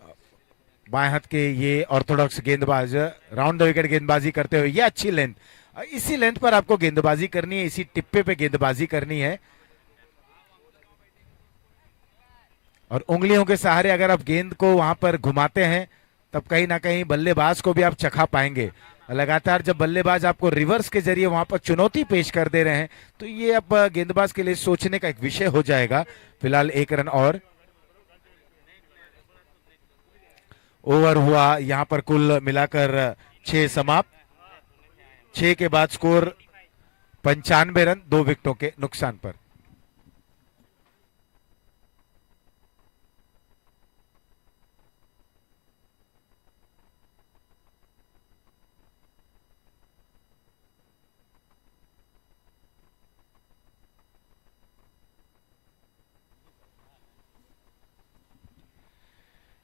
बाएं हाथ के ये ऑर्थोडॉक्स गेंदबाज राउंड द विकेट गेंदबाजी करते हुए, ये अच्छी लेंथ, इसी लेंथ पर आपको गेंदबाजी करनी है, इसी टिप्पे पे गेंदबाजी करनी है। और उंगलियों के सहारे अगर आप गेंद को वहां पर घुमाते हैं तब कहीं ना कहीं बल्लेबाज को भी आप चखा पाएंगे। लगातार जब बल्लेबाज आपको रिवर्स के जरिए वहां पर चुनौती पेश कर दे रहे हैं तो ये अब गेंदबाज के लिए सोचने का एक विषय हो जाएगा। फिलहाल 1 रन और ओवर हुआ, यहां पर कुल मिलाकर 6 समाप्त। 6 के बाद स्कोर 95 रन 2 विकेटों के नुकसान पर।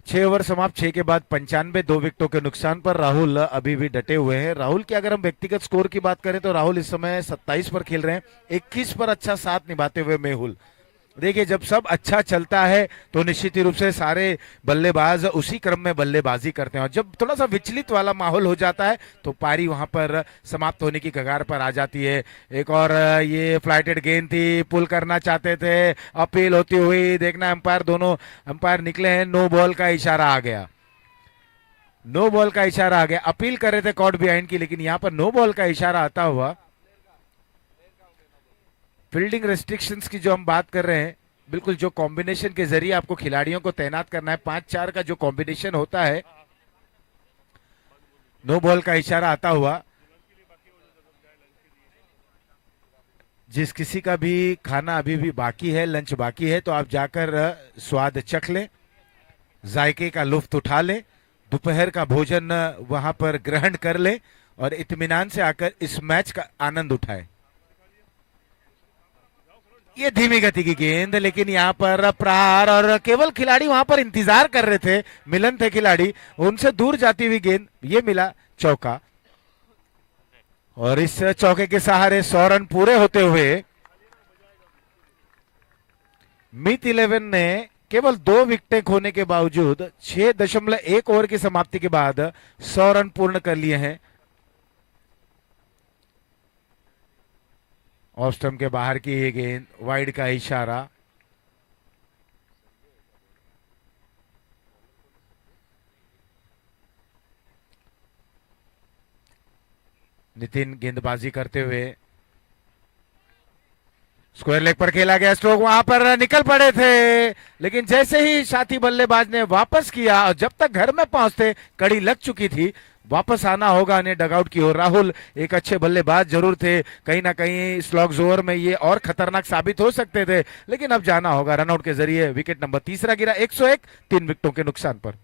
6 ओवर समाप्त, 6 के बाद 95 2 विकेटों के नुकसान पर। राहुल अभी भी डटे हुए हैं। राहुल की अगर हम व्यक्तिगत स्कोर की बात करें तो राहुल इस समय 27 पर खेल रहे हैं, 21 पर अच्छा साथ निभाते हुए मेहुल। देखिए जब सब अच्छा चलता है तो निश्चित ही रूप से सारे बल्लेबाज उसी क्रम में बल्लेबाजी करते हैं, और जब थोड़ा सा विचलित वाला माहौल हो जाता है तो पारी वहां पर समाप्त होने की कगार पर आ जाती है। एक और ये फ्लाइटेड गेंद थी, पुल करना चाहते थे, अपील होती हुई, देखना अंपायर, दोनों अंपायर निकले हैं, नो बॉल का इशारा आ गया। नो बॉल का इशारा आ गया, अपील कर रहे थे कॉट बिहाइंड की, लेकिन यहां पर नो बॉल का इशारा आता हुआ। फील्डिंग रेस्ट्रिक्शंस की जो हम बात कर रहे हैं, बिल्कुल जो कॉम्बिनेशन के जरिए आपको खिलाड़ियों को तैनात करना है, 5-4 का जो कॉम्बिनेशन होता है, नो बॉल का इशारा आता हुआ। जिस किसी का भी खाना अभी भी बाकी है, लंच बाकी है, तो आप जाकर स्वाद चख लें, जायके का लुफ्त उठा लें, दोपहर का भोजन वहां पर ग्रहण कर लें और इत्मीनान से आकर इस मैच का आनंद उठाएं। ये धीमी गति की गेंद, लेकिन यहाँ पर प्रहार, और केवल खिलाड़ी वहां पर इंतजार कर रहे थे, मिलन थे खिलाड़ी, उनसे दूर जाती हुई गेंद, ये मिला चौका। और इस चौके के सहारे 100 रन पूरे होते हुए मीत 11 ने केवल 2 विकेटें खोने के बावजूद 6.1 ओवर की समाप्ति के बाद 100 रन पूर्ण कर लिए हैं। ऑफ स्टंप के बाहर की ये गेंद, वाइड का इशारा। नितिन गेंदबाजी करते हुए, स्क्वायर लेग पर खेला गया स्ट्रोक, वहां पर निकल पड़े थे, लेकिन जैसे ही साथी बल्लेबाज ने वापस किया और जब तक घर में पहुंचते कड़ी लग चुकी थी, वापस आना होगा उन्हें डगआउट की ओर। राहुल एक अच्छे बल्लेबाज जरूर थे, कहीं ना कहीं स्लॉग्स ओवर में ये और खतरनाक साबित हो सकते थे, लेकिन अब जाना होगा रनआउट के जरिए। विकेट नंबर तीसरा गिरा, 101 3 विकेटों के नुकसान पर।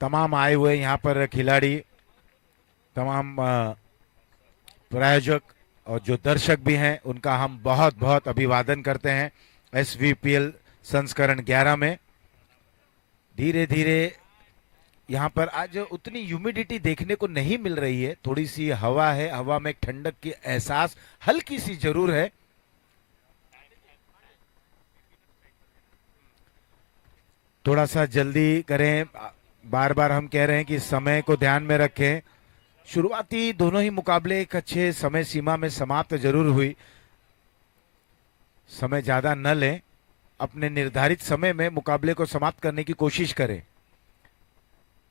तमाम आए हुए यहाँ पर खिलाड़ी, तमाम प्रायोजक और जो दर्शक भी हैं, उनका हम बहुत बहुत अभिवादन करते हैं। SVPL संस्करण 11 में धीरे धीरे यहाँ पर आज उतनी ह्यूमिडिटी देखने को नहीं मिल रही है, थोड़ी सी हवा है, हवा में एक ठंडक की एहसास हल्की सी जरूर है। थोड़ा सा जल्दी करें, बार बार हम कह रहे हैं कि समय को ध्यान में रखें। शुरुआती दोनों ही मुकाबले एक अच्छे समय सीमा में समाप्त जरूर हुई। समय ज्यादा न लें, अपने निर्धारित समय में मुकाबले को समाप्त करने की कोशिश करें।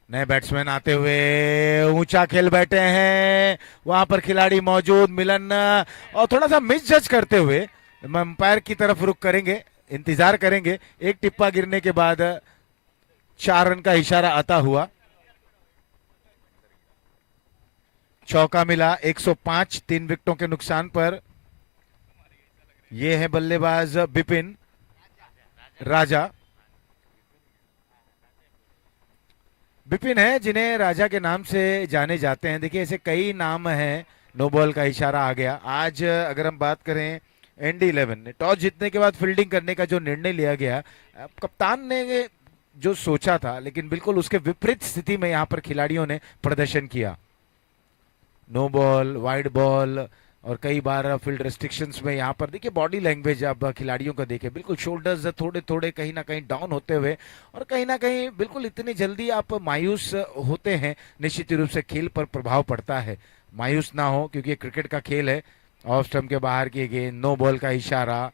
नए बैट्समैन आते हुए ऊंचा खेल बैठे हैं, वहां पर खिलाड़ी मौजूद, मिलन और थोड़ा सा मिस जज करते हुए अंपायर की तरफ रुख करेंगे, इंतजार करेंगे। एक टिप्पा गिरने के बाद 4 रन का इशारा आता हुआ। चौका मिला 105 3 विकेटों के नुकसान पर। ये है बल्लेबाज बिपिन राजा। बिपिन है जिन्हें राजा के नाम से जाने जाते हैं। देखिए ऐसे कई नाम हैं। नो बॉल का इशारा आ गया। आज अगर हम बात करें, ND11 ने टॉस जीतने के बाद फील्डिंग करने का जो निर्णय लिया गया, कप्तान ने जो सोचा था, लेकिन बिल्कुल उसके विपरीत स्थिति में यहां पर खिलाड़ियों ने प्रदर्शन किया। नो बॉल, वाइड बॉल और कई बार फील्ड रेस्ट्रिक्शंस में यहाँ पर देखिए बॉडी लैंग्वेज अब खिलाड़ियों का देखे, बिल्कुल शोल्डर्स थोड़े थोड़े कहीं ना कहीं डाउन होते हुए, और कहीं ना कहीं बिल्कुल इतनी जल्दी आप मायूस होते हैं, निश्चित रूप से खेल पर प्रभाव पड़ता है। मायूस ना हो, क्योंकि ये क्रिकेट का खेल है। ऑफ स्टंप के बाहर की गेंद, नो बॉल का इशारा।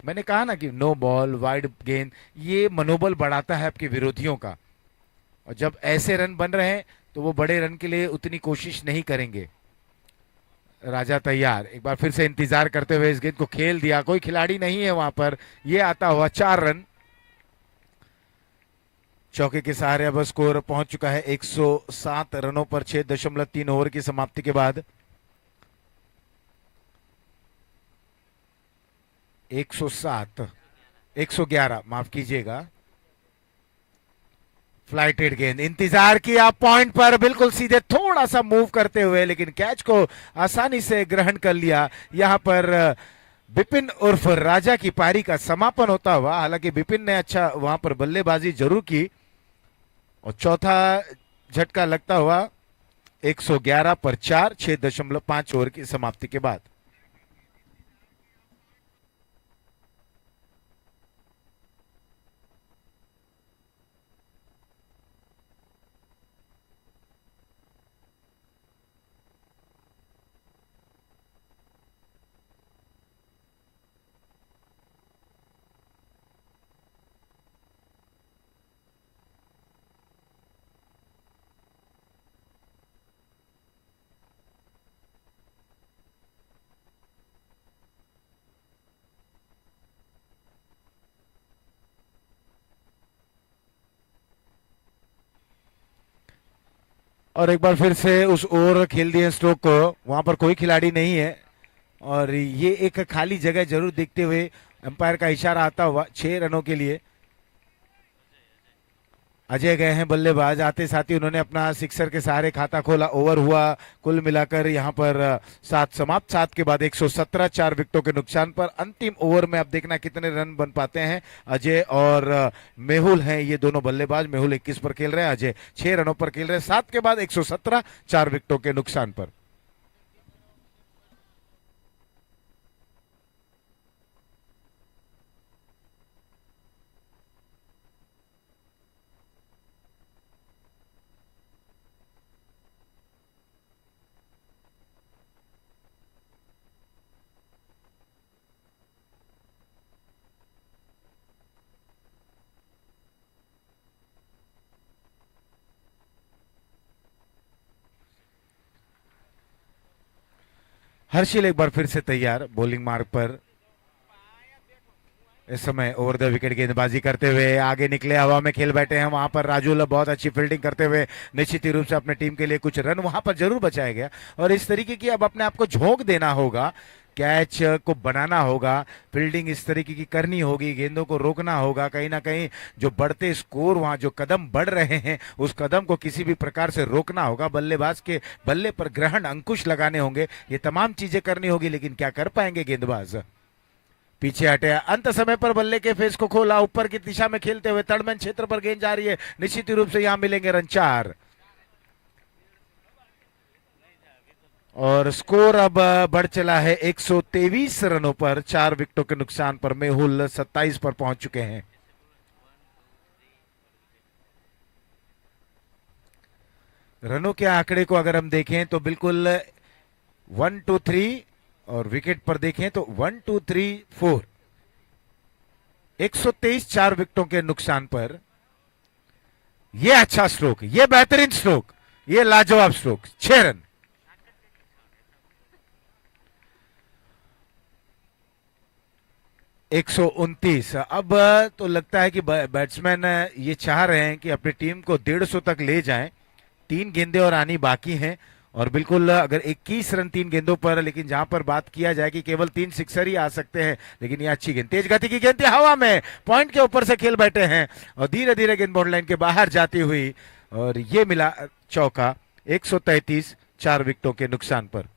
मैंने कहा ना कि नो बॉल, वाइड गेंद, ये मनोबल बढ़ाता है आपके विरोधियों का, और जब ऐसे रन बन रहे हैं तो वो बड़े रन के लिए उतनी कोशिश नहीं करेंगे। राजा तैयार, एक बार फिर से इंतजार करते हुए इस गेंद को खेल दिया, कोई खिलाड़ी नहीं है वहां पर। ये आता हुआ 4 रन। चौके के सहारे अब स्कोर पहुंच चुका है 107 रनों पर 6.3 ओवर की समाप्ति के बाद। 107, 111 माफ कीजिएगा। फ्लाइटेड गेंद, इंतजार किया पॉइंट पर, बिल्कुल सीधे थोड़ा सा मूव करते हुए, लेकिन कैच को आसानी से ग्रहण कर लिया। यहां पर बिपिन उर्फ राजा की पारी का समापन होता हुआ। हालांकि बिपिन ने अच्छा वहां पर बल्लेबाजी जरूर की, और चौथा झटका लगता हुआ 111 पर 4, 6.5 ओवर की समाप्ति के बाद। और एक बार फिर से उस ओवर खेल दिए स्ट्रोक को, वहां पर कोई खिलाड़ी नहीं है, और ये एक खाली जगह जरूर देखते हुए अंपायर का इशारा आता हुआ 6 रनों के लिए। अजय गए हैं बल्लेबाज, आते साथ ही उन्होंने अपना सिक्सर के सहारे खाता खोला। ओवर हुआ कुल मिलाकर यहां पर 7 समाप्त, 7 के बाद 117, 4 विकेटों के नुकसान पर। अंतिम ओवर में अब देखना कितने रन बन पाते हैं। अजय और मेहुल हैं ये दोनों बल्लेबाज। मेहुल 21 पर खेल रहे हैं, अजय 6 रनों पर खेल रहे हैं। 7 के बाद 117, 4 विकेटों के नुकसान पर। हर्षिल एक बार फिर से तैयार बॉलिंग मार्ग पर। इस समय ओवर द विकेट गेंदबाजी करते हुए आगे निकले, हवा में खेल बैठे हैं। वहां पर राजुल बहुत अच्छी फील्डिंग करते हुए निश्चित रूप से अपने टीम के लिए कुछ रन वहां पर जरूर बचाया गया। और इस तरीके की अब अपने आप को झोंक देना होगा, कैच को बनाना होगा, फील्डिंग इस तरीके की करनी होगी, गेंदों को रोकना होगा। कहीं ना कहीं जो बढ़ते स्कोर, वहां जो कदम बढ़ रहे हैं, उस कदम को किसी भी प्रकार से रोकना होगा। बल्लेबाज के बल्ले पर ग्रहण अंकुश लगाने होंगे, ये तमाम चीजें करनी होगी, लेकिन क्या कर पाएंगे गेंदबाज। पीछे हटे, अंत समय पर बल्ले के फेस को खोला, ऊपर की दिशा में खेलते हुए तड़मन क्षेत्र पर गेंद जा रही है। निश्चित रूप से यहां मिलेंगे रन 4, और स्कोर अब बढ़ चला है 123 रनों पर 4 विकेटों के नुकसान पर। मेहुल 27 पर पहुंच चुके हैं। रनों के आंकड़े को अगर हम देखें तो बिल्कुल 1 2 3, और विकेट पर देखें तो 1 2 3 4, 123 4 विकेटों के नुकसान पर ये अच्छा स्ट्रोक, ये बेहतरीन स्ट्रोक, ये लाजवाब स्ट्रोक, 6 रन। 129। अब तो लगता है कि बैट्समैन ये चाह रहे हैं कि अपनी टीम को 150 तक ले जाएं। 3 गेंदें और आनी बाकी हैं, और बिल्कुल अगर 21 रन 3 गेंदों पर, लेकिन जहां पर बात किया जाए कि केवल 3 सिक्सर ही आ सकते हैं, लेकिन ये अच्छी गेंद, तेज गति की गेंद थी, हवा में पॉइंट के ऊपर से खेल बैठे हैं और धीरे धीरे गेंद बाउंड्री लाइन के बाहर जाती हुई, और ये मिला चौका। 133 4 विकेटों के नुकसान पर।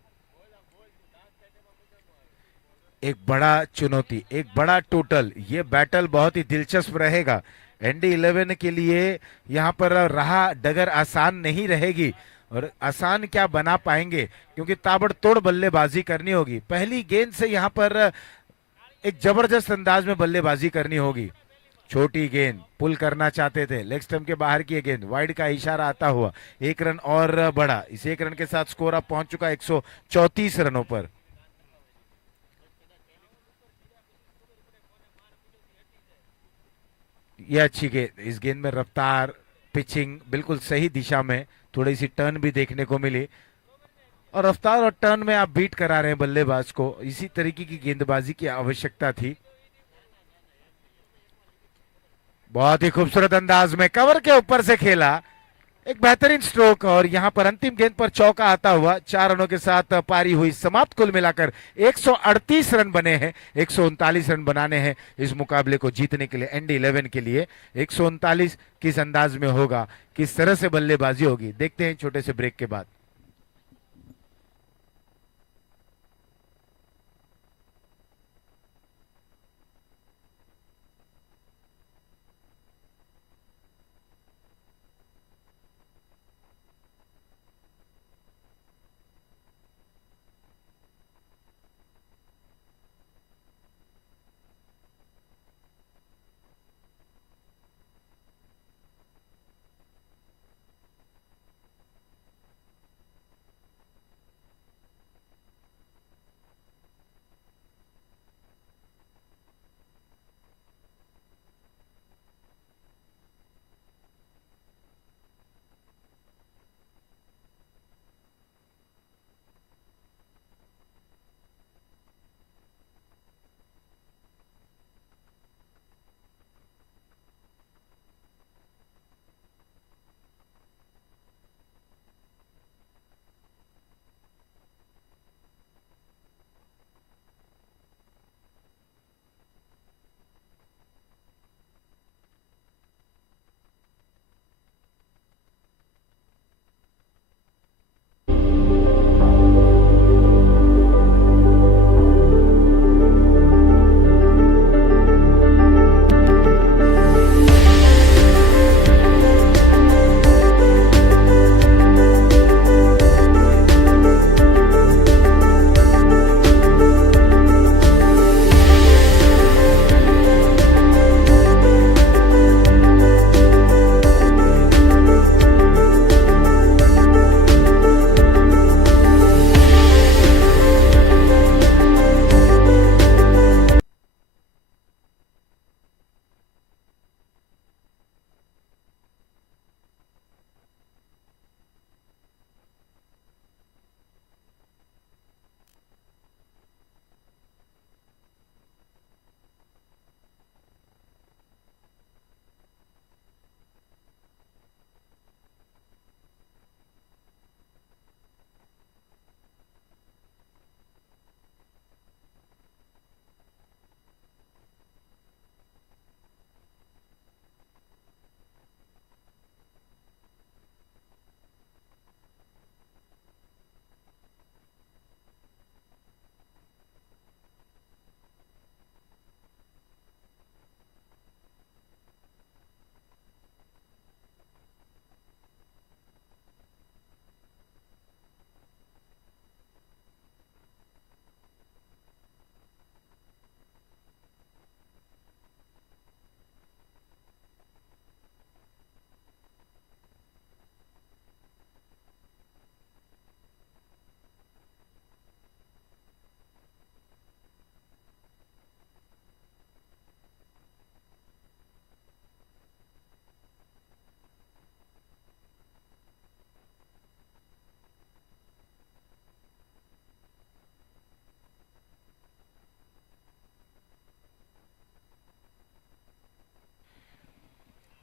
एक बड़ा चुनौती, एक बड़ा टोटल, ये बैटल बहुत ही दिलचस्प रहेगा ND11 के लिए। यहाँ पर रहा डगर आसान नहीं रहेगी, और आसान क्या बना पाएंगे, क्योंकि ताबड़तोड़ बल्लेबाजी करनी होगी। पहली गेंद से यहाँ पर एक जबरदस्त अंदाज में बल्लेबाजी करनी होगी। छोटी गेंद पुल करना चाहते थे, लेग स्टंप के बाहर की गेंद, वाइड का इशारा आता हुआ 1 रन और बढ़ा। इस 1 रन के साथ स्कोर अब पहुंच चुका 134 रनों पर। ये अच्छी गेंद, इस गेंद में रफ्तार, पिचिंग बिल्कुल सही दिशा में, थोड़ी सी टर्न भी देखने को मिली, और रफ्तार और टर्न में आप बीट करा रहे हैं बल्लेबाज को। इसी तरीके की गेंदबाजी की आवश्यकता थी। बहुत ही खूबसूरत अंदाज में कवर के ऊपर से खेला, एक बेहतरीन स्ट्रोक, और यहां पर अंतिम गेंद पर चौका आता हुआ 4 रनों के साथ पारी हुई समाप्त। कुल मिलाकर 138 रन बने हैं, 139 रन बनाने हैं इस मुकाबले को जीतने के लिए ND11 के लिए। 139 किस अंदाज में होगा, किस तरह से बल्लेबाजी होगी, देखते हैं छोटे से ब्रेक के बाद।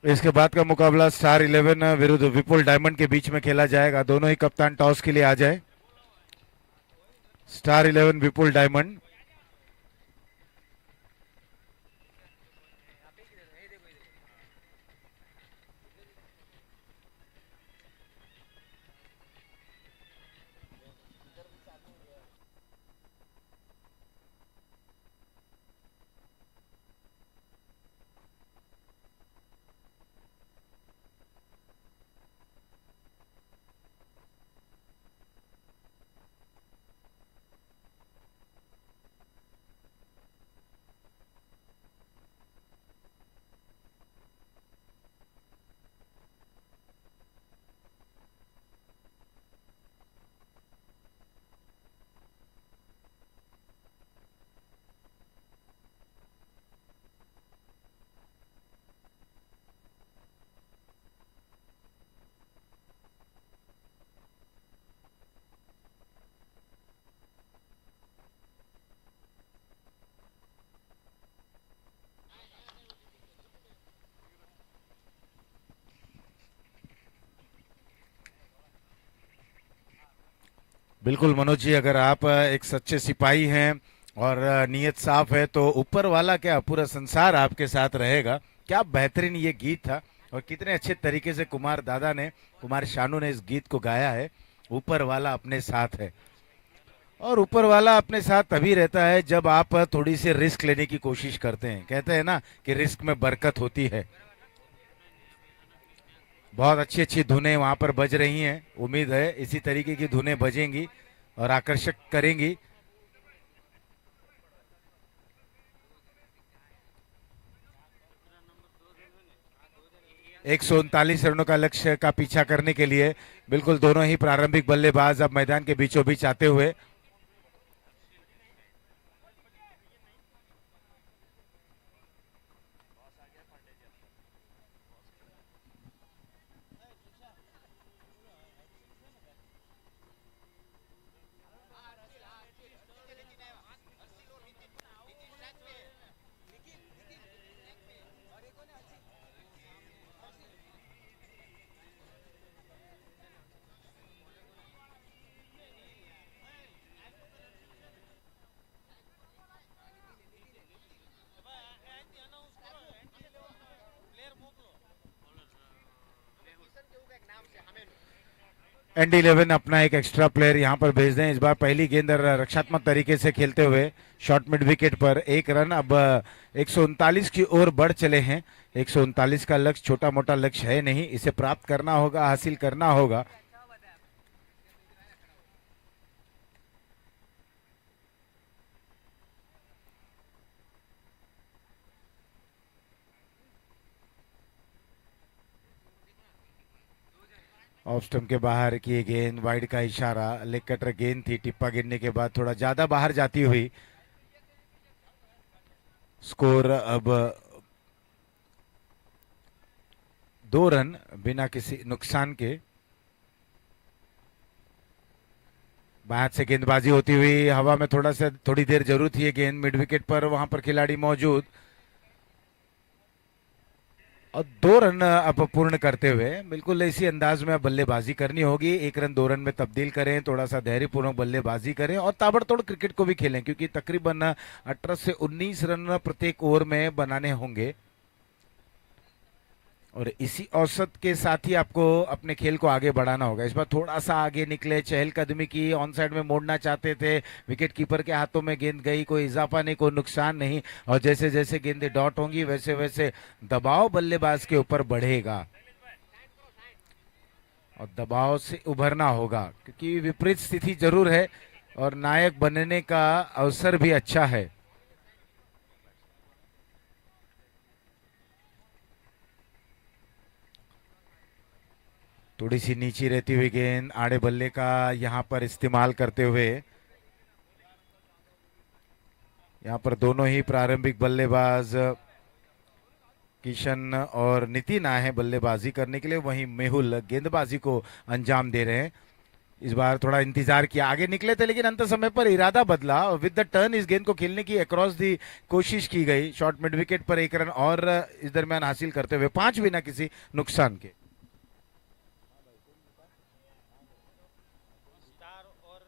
इसके बाद का मुकाबला स्टार 11 विरुद्ध विपुल डायमंड के बीच में खेला जाएगा। दोनों ही कप्तान टॉस के लिए आ जाए। स्टार 11 विपुल डायमंड। बिल्कुल मनोज जी, अगर आप एक सच्चे सिपाही हैं और नीयत साफ है तो ऊपर वाला क्या पूरा संसार आपके साथ रहेगा। क्या बेहतरीन ये गीत था और कितने अच्छे तरीके से कुमार दादा ने, कुमार शानू ने इस गीत को गाया है। ऊपर वाला अपने साथ है और ऊपर वाला अपने साथ तभी रहता है जब आप थोड़ी सी रिस्क लेने की कोशिश करते हैं। कहते हैं ना कि रिस्क में बरकत होती है। बहुत अच्छी अच्छी धुनें वहां पर बज रही हैं। उम्मीद है इसी तरीके की धुनें बजेंगी और आकर्षक करेंगी। 139 रनों का लक्ष्य का पीछा करने के लिए बिल्कुल दोनों ही प्रारंभिक बल्लेबाज अब मैदान के बीचों बीच आते हुए। ND11 अपना एक एक्स्ट्रा प्लेयर यहां पर भेज दें। इस बार पहली गेंद रक्षात्मक तरीके से खेलते हुए शॉर्ट मिड विकेट पर एक रन। अब 139 की ओर बढ़ चले हैं। 139 का लक्ष्य छोटा मोटा लक्ष्य है नहीं, इसे प्राप्त करना होगा, हासिल करना होगा। ऑफ स्टंप के बाहर की गेंद, वाइड का इशारा, लेग कटर गेंद थी। टिप्पा गिरने के बाद थोड़ा ज्यादा बाहर जाती हुई। स्कोर अब 2 रन बिना किसी नुकसान के। बाहर से गेंदबाजी होती हुई हवा में थोड़ी देर जरूर थी। गेंद मिड विकेट पर, वहां पर खिलाड़ी मौजूद और 2 रन अब पूर्ण करते हुए बिल्कुल इसी अंदाज में अब बल्लेबाजी करनी होगी। 1 रन 2 रन में तब्दील करें, थोड़ा सा धैर्यपूर्वक बल्लेबाजी करें और ताबड़तोड़ क्रिकेट को भी खेलें, क्योंकि तकरीबन 18 से 19 रन प्रत्येक ओवर में बनाने होंगे और इसी औसत के साथ ही आपको अपने खेल को आगे बढ़ाना होगा। इस बार थोड़ा सा आगे निकले, चहलकदमी की, ऑन साइड में मोड़ना चाहते थे, विकेट कीपर के हाथों में गेंद गई, कोई इजाफा नहीं, कोई नुकसान नहीं। और जैसे जैसे गेंदें डॉट होंगी वैसे वैसे दबाव बल्लेबाज के ऊपर बढ़ेगा और दबाव से उभरना होगा, क्योंकि विपरीत स्थिति जरूर है और नायक बनने का अवसर भी अच्छा है। थोड़ी सी नीची रहती हुई गेंद आड़े बल्ले का यहां पर इस्तेमाल करते हुए। यहां पर दोनों ही प्रारंभिक बल्लेबाज किशन और नितिन आए हैं बल्लेबाजी करने के लिए, वहीं मेहुल गेंदबाजी को अंजाम दे रहे हैं। इस बार थोड़ा इंतजार किया, आगे निकले थे लेकिन अंत समय पर इरादा बदला, विद द टर्न इस गेंद को खेलने की अक्रॉस दी कोशिश की गई। शॉर्ट मिड विकेट पर एक रन और इस दरमियान हासिल करते हुए 5 बिना किसी नुकसान के। स्टार और कौन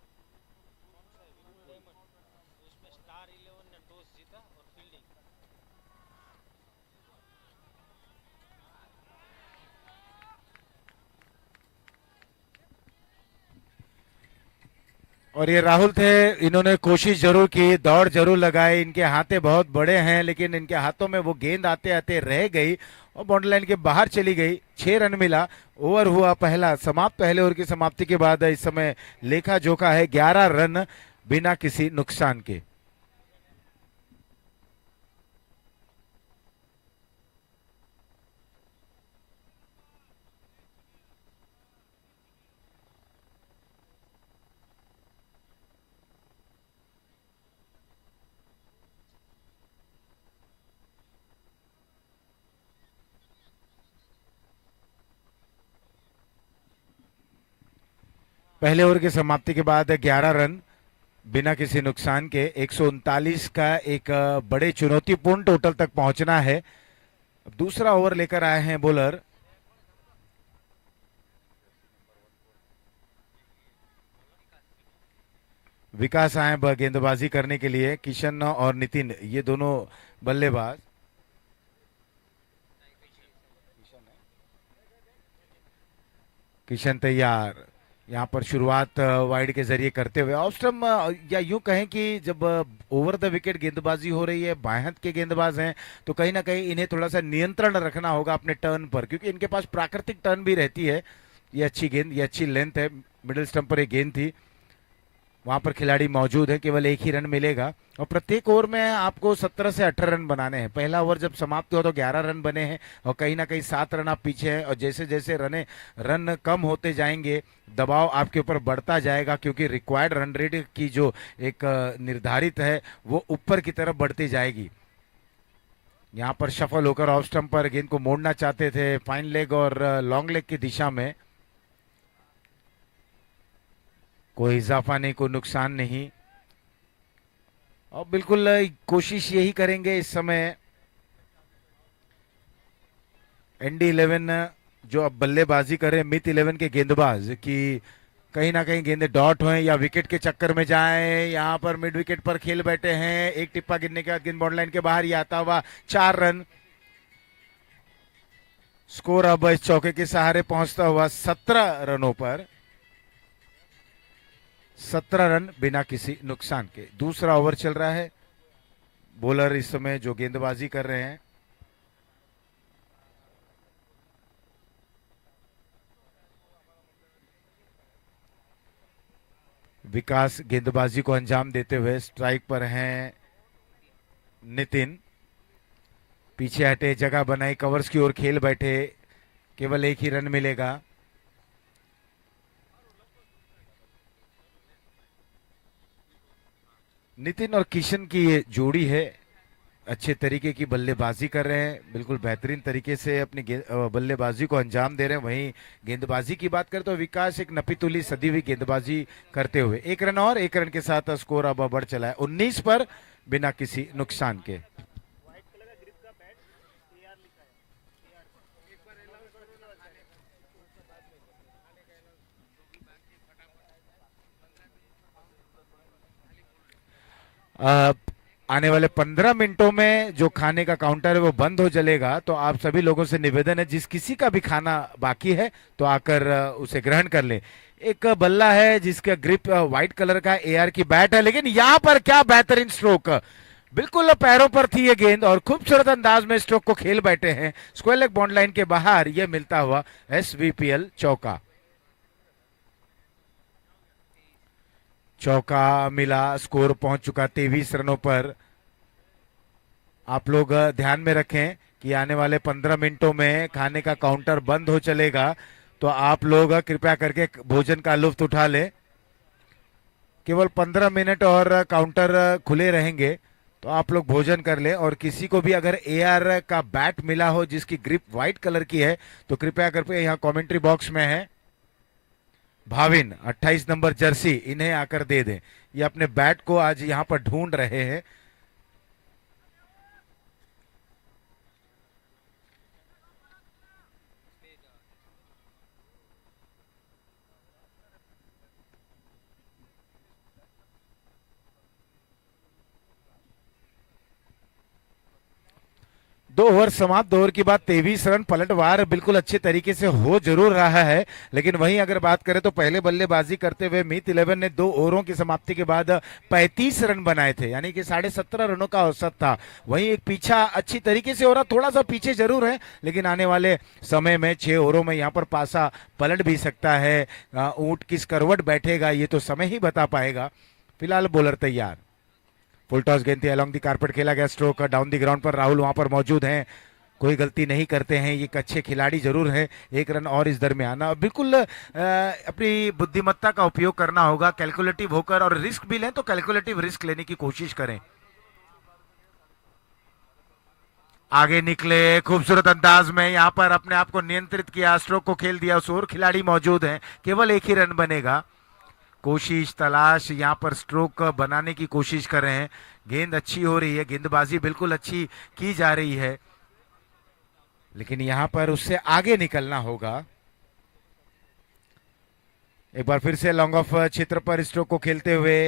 सा है डायमंड, उसमें स्टार 11 ने टॉस जीता और फील्डिंग। और ये राहुल थे, इन्होंने कोशिश जरूर की, दौड़ जरूर लगाई, इनके हाथे बहुत बड़े हैं लेकिन इनके हाथों में वो गेंद आते आते रह गई और बाउंड्री लाइन के बाहर चली गई। 6 रन मिला, ओवर हुआ पहला समाप्त। पहले ओवर की समाप्ति के बाद इस समय लेखा जोखा है 11 रन बिना किसी नुकसान के। पहले ओवर की समाप्ति के बाद 11 रन बिना किसी नुकसान के। 139 का एक बड़े चुनौतीपूर्ण टोटल तक पहुंचना है। अब दूसरा ओवर लेकर आए हैं बॉलर विकास, आए गेंदबाजी करने के लिए। किशन और नितिन ये दोनों बल्लेबाज। किशन तैयार, यहाँ पर शुरुआत वाइड के जरिए करते हुए ऑफ स्टंप, या यूं कहें कि जब ओवर द विकेट गेंदबाजी हो रही है, बाएं हाथ के गेंदबाज हैं, तो कहीं ना कहीं इन्हें थोड़ा सा नियंत्रण रखना होगा अपने टर्न पर, क्योंकि इनके पास प्राकृतिक टर्न भी रहती है। ये अच्छी गेंद, ये अच्छी लेंथ है, मिडिल स्टंप पर एक गेंद थी, वहां पर खिलाड़ी मौजूद है, केवल एक ही रन मिलेगा। और प्रत्येक ओवर में आपको 17 से 18 रन बनाने हैं। पहला ओवर जब समाप्त हुआ तो 11 रन बने हैं और कहीं ना कहीं 7 रन आप पीछे हैं, और जैसे जैसे रन कम होते जाएंगे दबाव आपके ऊपर बढ़ता जाएगा, क्योंकि रिक्वायर्ड रन रेट की जो एक निर्धारित है वो ऊपर की तरफ बढ़ती जाएगी। यहाँ पर सफल होकर ऑफ स्टंप पर गेंद को मोड़ना चाहते थे फाइन लेग और लॉन्ग लेग की दिशा में। कोई इजाफा नहीं, कोई नुकसान नहीं, और बिल्कुल कोशिश यही करेंगे इस समय ND11 जो अब बल्लेबाजी कर रहे हैं, मित 11 के गेंदबाज, कि कहीं ना कहीं गेंदे डॉट हों या विकेट के चक्कर में जाएं। यहाँ पर मिड विकेट पर खेल बैठे हैं, एक टिप्पा गिरने के बाद गेंद बाउंड्री लाइन के बाहर ही आता हुआ 4 रन। स्कोर अब इस चौके के सहारे पहुंचता हुआ 17 रनों पर, 17 रन बिना किसी नुकसान के। दूसरा ओवर चल रहा है। बॉलर इस समय जो गेंदबाजी कर रहे हैं विकास, गेंदबाजी को अंजाम देते हुए स्ट्राइक पर हैं नितिन। पीछे हटे, जगह बनाई, कवर्स की ओर खेल बैठे, केवल एक ही रन मिलेगा। नितिन और किशन की ये जोड़ी है, अच्छे तरीके की बल्लेबाजी कर रहे हैं, बिल्कुल बेहतरीन तरीके से अपनी बल्लेबाजी को अंजाम दे रहे हैं। वहीं गेंदबाजी की बात करें तो विकास एक नपीतुली सदी हुई गेंदबाजी करते हुए 1 रन और 1 रन के साथ स्कोर अब बढ़ चला है 19 पर बिना किसी नुकसान के। अ, आने वाले 15 मिनटों में जो खाने का काउंटर है वो बंद हो चलेगा, तो आप सभी लोगों से निवेदन है जिस किसी का भी खाना बाकी है तो आकर उसे ग्रहण कर ले। एक बल्ला है जिसका ग्रिप व्हाइट कलर का AR की बैट है, लेकिन यहाँ पर क्या बेहतरीन स्ट्रोक, बिल्कुल पैरों पर थी ये गेंद और खूबसूरत अंदाज में स्ट्रोक को खेल बैठे हैं स्क्वायर लेग बाउंड्री लाइन के बाहर। ये मिलता हुआ SVPL चौका। चौका मिला, स्कोर पहुंच चुका 23 रनों पर। आप लोग ध्यान में रखें कि आने वाले 15 मिनटों में खाने का काउंटर बंद हो चलेगा, तो आप लोग कृपया करके भोजन का लुत्फ उठा लें। केवल 15 मिनट और काउंटर खुले रहेंगे, तो आप लोग भोजन कर लें। और किसी को भी अगर AR का बैट मिला हो जिसकी ग्रिप व्हाइट कलर की है तो कृपया करके यहाँ कमेंट्री बॉक्स में है भाविन 28 नंबर जर्सी इन्हें आकर दे दें। ये अपने बैट को आज यहां पर ढूंढ रहे हैं। दो ओवर समाप्त, 2 ओवर की बाद 23 रन। पलटवार बिल्कुल अच्छे तरीके से हो जरूर रहा है, लेकिन वहीं अगर बात करें तो पहले बल्लेबाजी करते हुए मीत 11 ने 2 ओवरों की समाप्ति के बाद 35 रन बनाए थे, यानी कि 17.5 रनों का औसत था। वहीं एक पीछा अच्छी तरीके से हो रहा, थोड़ा सा पीछे जरूर है, लेकिन आने वाले समय में 6 ओवरों में यहाँ पर पासा पलट भी सकता है। ऊंट किस करवट बैठेगा ये तो समय ही बता पाएगा। फिलहाल बॉलर तैयार। फुल टॉस गेंद थी, अलॉन्ग दी कारपेट खेला गया स्ट्रोक डाउन दी ग्राउंड पर। राहुल वहां पर मौजूद हैं, कोई गलती नहीं करते हैं, ये एक अच्छे खिलाड़ी जरूर है। 1 रन और इस दरमियान बिल्कुल अपनी बुद्धिमत्ता का उपयोग करना होगा, कैलकुलेटिव होकर, और रिस्क भी लें तो कैलकुलेटिव रिस्क लेने की कोशिश करें। आगे निकले खूबसूरत अंदाज में, यहां पर अपने आप को नियंत्रित किया, स्ट्रोक को खेल दिया। उस और खिलाड़ी मौजूद हैं, केवल एक ही रन बनेगा। कोशिश तलाश यहां पर स्ट्रोक बनाने की कोशिश कर रहे हैं। गेंद अच्छी हो रही है, गेंदबाजी बिल्कुल अच्छी की जा रही है, लेकिन यहां पर उससे आगे निकलना होगा। एक बार फिर से लॉन्ग ऑफ क्षेत्र पर स्ट्रोक को खेलते हुए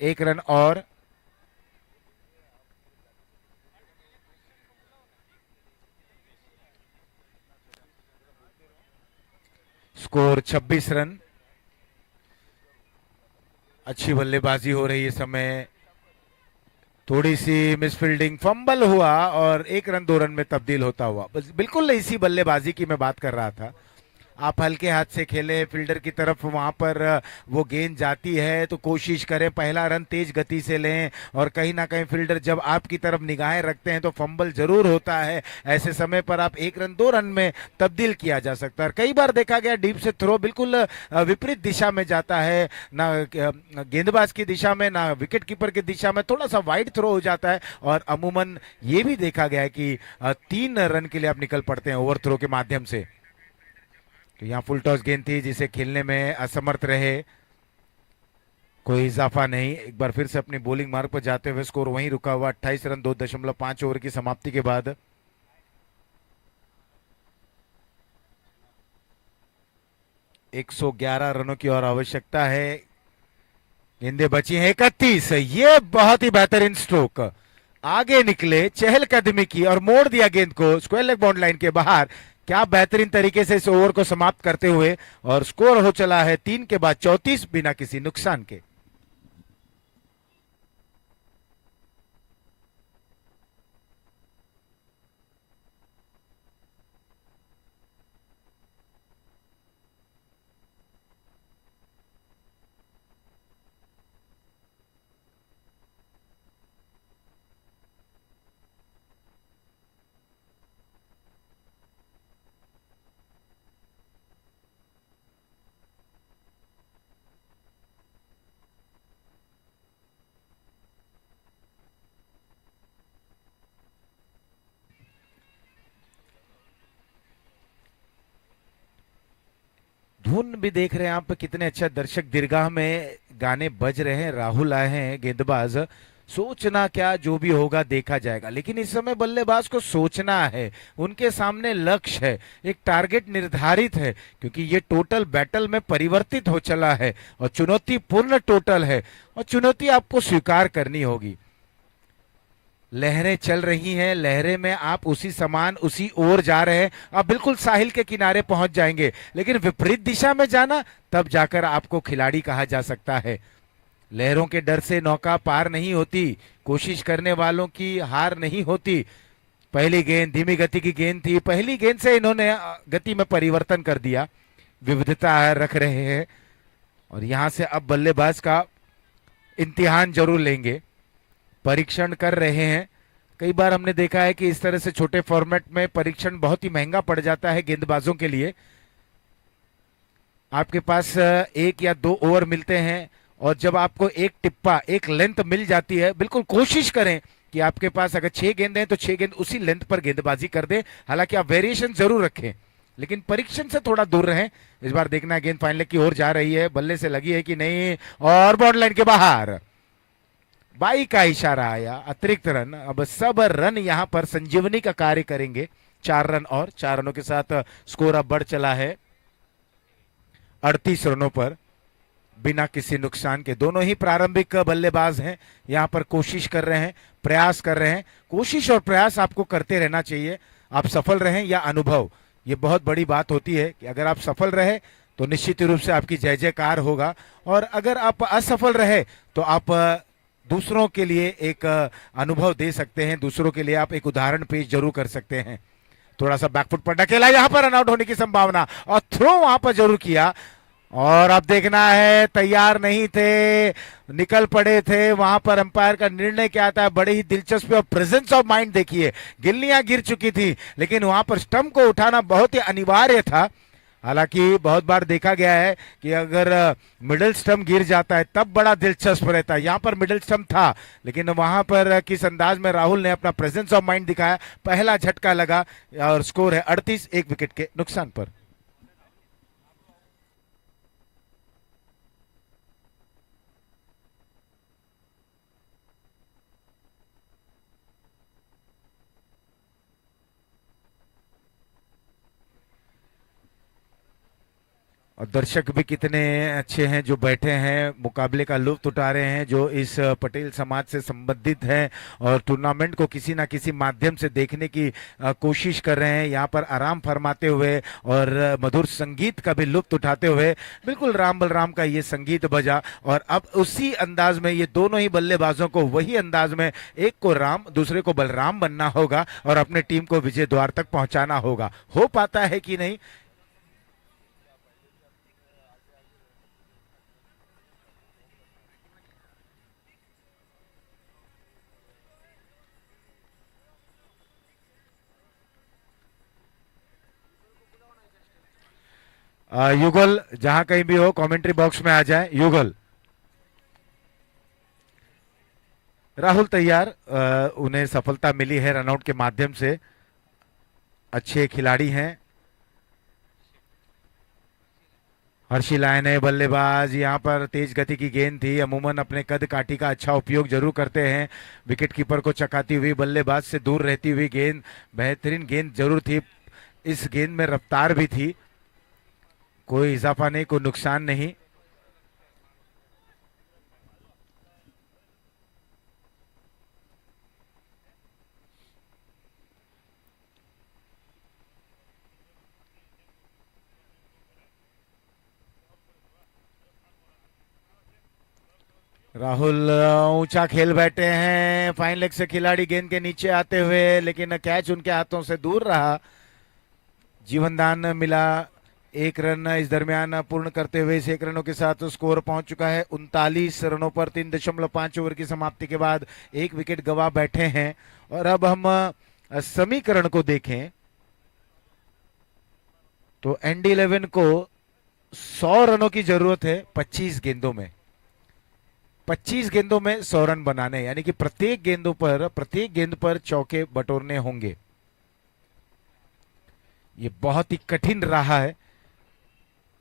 1 रन और। Score 26 run. अच्छी बल्लेबाजी हो रही है इस समय। थोड़ी सी मिसफील्डिंग, फंबल हुआ और 1 रन 2 रन में तब्दील होता हुआ। बस बिल्कुल इसी बल्लेबाजी की मैं बात कर रहा था। आप हल्के हाथ से खेले, फील्डर की तरफ वहां पर वो गेंद जाती है तो कोशिश करें पहला रन तेज गति से लें, और कहीं ना कहीं फील्डर जब आपकी तरफ निगाहें रखते हैं तो फंबल जरूर होता है। ऐसे समय पर आप 1 रन 2 रन में तब्दील किया जा सकता है। कई बार देखा गया डीप से थ्रो बिल्कुल विपरीत दिशा में जाता है, ना गेंदबाज की दिशा में ना विकेट कीपर की दिशा में, थोड़ा सा वाइड थ्रो हो जाता है। और अमूमन ये भी देखा गया है कि 3 रन के लिए आप निकल पड़ते हैं ओवर थ्रो के माध्यम से। तो यहाँ फुल टॉस गेंद थी जिसे खेलने में असमर्थ रहे, कोई इजाफा नहीं। एक बार फिर से अपनी बॉलिंग मार्ग पर जाते हुए स्कोर वहीं रुका हुआ, 28 रन 2.5 ओवर की समाप्ति के बाद। एक 111 रनों की और आवश्यकता है। गेंदें बची हैं 31। ये बहुत ही बेहतरीन स्ट्रोक, आगे निकले, चहलकदमी की और मोड़ दिया गेंद को स्क्वायर लेग बाउंड लाइन के बाहर। क्या बेहतरीन तरीके से इस ओवर को समाप्त करते हुए, और स्कोर हो चला है 3 के बाद 34 बिना किसी नुकसान के। धुन भी देख रहे हैं आप, कितने अच्छा दर्शक दीर्घा में गाने बज रहे हैं। राहुल आए हैं गेंदबाज, सोचना क्या, जो भी होगा देखा जाएगा। लेकिन इस समय बल्लेबाज को सोचना है, उनके सामने लक्ष्य है, एक टारगेट निर्धारित है, क्योंकि ये टोटल बैटल में परिवर्तित हो चला है और चुनौतीपूर्ण टोटल है, और चुनौती आपको स्वीकार करनी होगी। लहरें चल रही हैं, लहरें में आप उसी समान उसी ओर जा रहे हैं। आप बिल्कुल साहिल के किनारे पहुंच जाएंगे, लेकिन विपरीत दिशा में जाना, तब जाकर आपको खिलाड़ी कहा जा सकता है। लहरों के डर से नौका पार नहीं होती, कोशिश करने वालों की हार नहीं होती। पहली गेंद धीमी गति की गेंद थी, पहली गेंद से इन्होंने गति में परिवर्तन कर दिया, विविधता रख रहे हैं, और यहां से अब बल्लेबाज का इम्तिहान जरूर लेंगे, परीक्षण कर रहे हैं। कई बार हमने देखा है कि इस तरह से छोटे फॉर्मेट में परीक्षण बहुत ही महंगा पड़ जाता है गेंदबाजों के लिए। आपके पास 1 या 2 ओवर मिलते हैं, और जब आपको एक टिप्पा, एक लेंथ मिल जाती है, बिल्कुल कोशिश करें कि आपके पास अगर 6 गेंद हैं तो 6 गेंद उसी लेंथ पर गेंदबाजी कर दें। हालांकि आप वेरिएशन जरूर रखें, लेकिन परीक्षण से थोड़ा दूर रहें, इस बार देखना है गेंद फाइन लेग की ओर जा रही है, बल्ले से लगी है कि नहीं, और बाउंड्री लाइन के बाहर। बाई का इशारा आया, अतिरिक्त रन। अब सब रन यहां पर संजीवनी का कार्य करेंगे। 4 रन और 4 रनों के साथ स्कोर अब बढ़ चला है 38 रनों पर, बिना किसी नुकसान के। दोनों ही प्रारंभिक बल्लेबाज हैं, यहां पर कोशिश कर रहे हैं, प्रयास कर रहे हैं। कोशिश और प्रयास आपको करते रहना चाहिए। आप सफल रहें या अनुभव, ये बहुत बड़ी बात होती है कि अगर आप सफल रहे तो निश्चित रूप से आपकी जय जयकार होगा, और अगर आप असफल रहे तो आप दूसरों के लिए एक अनुभव दे सकते हैं, दूसरों के लिए आप एक उदाहरण पेश जरूर कर सकते हैं। थोड़ा सा बैकफुट पर ढकेला, यहां पर रनआउट होने की संभावना, और थ्रो वहां पर जरूर किया। और अब देखना है, तैयार नहीं थे, निकल पड़े थे, वहां पर अंपायर का निर्णय क्या आता है। बड़े ही दिलचस्प और प्रेजेंस ऑफ माइंड देखिए, गिल्लियां गिर चुकी थी लेकिन वहां पर स्टंप को उठाना बहुत ही अनिवार्य था। हालांकि बहुत बार देखा गया है कि अगर मिडिल स्टंप गिर जाता है तब बड़ा दिलचस्प रहता है, यहां पर मिडिल स्टंप था लेकिन वहां पर किस अंदाज में राहुल ने अपना प्रेजेंस ऑफ माइंड दिखाया, पहला झटका लगा, और स्कोर है 38, 1 विकेट के नुकसान पर। और दर्शक भी कितने अच्छे हैं जो बैठे हैं, मुकाबले का लुत्फ उठा रहे हैं, जो इस पटेल समाज से संबंधित हैं और टूर्नामेंट को किसी ना किसी माध्यम से देखने की कोशिश कर रहे हैं, यहाँ पर आराम फरमाते हुए और मधुर संगीत का भी लुत्फ उठाते हुए। बिल्कुल राम बलराम का ये संगीत बजा, और अब उसी अंदाज में ये दोनों ही बल्लेबाजों को वही अंदाज में, एक को राम दूसरे को बलराम बनना होगा और अपने टीम को विजय द्वार तक पहुंचाना होगा। हो पाता है कि नहीं। युगल जहां कहीं भी हो, कमेंट्री बॉक्स में आ जाए युगल। राहुल तैयार, उन्हें सफलता मिली है रनआउट के माध्यम से, अच्छे खिलाड़ी हैं। हर्षी लायन है बल्लेबाज, यहाँ पर तेज गति की गेंद थी, अमूमन अपने कद काठी का अच्छा उपयोग जरूर करते हैं, विकेट कीपर को चकाती हुई, बल्लेबाज से दूर रहती हुई गेंद, बेहतरीन गेंद जरूर थी। इस गेंद में रफ्तार भी थी, कोई इजाफा नहीं, कोई नुकसान नहीं। राहुल ऊंचा खेल बैठे हैं, फाइन लेग से खिलाड़ी गेंद के नीचे आते हुए, लेकिन कैच उनके हाथों से दूर रहा। जीवनदान मिला 1 रन इस दरमियान पूर्ण करते हुए, इस 1 रनों के साथ स्कोर पहुंच चुका है 39 रनों पर। 3.5 ओवर की समाप्ति के बाद 1 विकेट गवा बैठे हैं। और अब हम समीकरण को देखें तो एनडी 11 को 100 रनों की जरूरत है 25 गेंदों में। 25 गेंदों में 100 रन बनाने, यानी कि प्रत्येक गेंद पर चौके बटोरने होंगे। ये बहुत ही कठिन रहा है,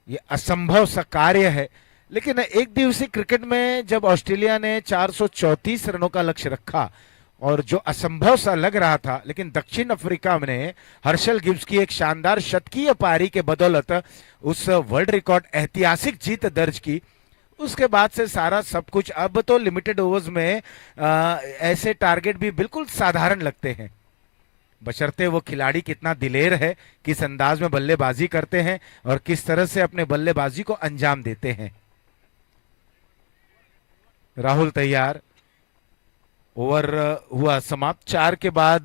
ये असंभव सा कार्य है। लेकिन एक दिवसीय क्रिकेट में जब ऑस्ट्रेलिया ने 434 रनों का लक्ष्य रखा, और जो असंभव सा लग रहा था, लेकिन दक्षिण अफ्रीका ने हर्षल गिब्स की एक शानदार शतकीय पारी के बदौलत उस वर्ल्ड रिकॉर्ड ऐतिहासिक जीत दर्ज की। उसके बाद से सारा सब कुछ, अब तो लिमिटेड ओवर्स में ऐसे टारगेट भी बिल्कुल साधारण लगते हैं, बशर्ते वो खिलाड़ी कितना दिलेर है, किस अंदाज में बल्लेबाजी करते हैं और किस तरह से अपने बल्लेबाजी को अंजाम देते हैं। राहुल तैयार, ओवर हुआ समाप्त, 4 के बाद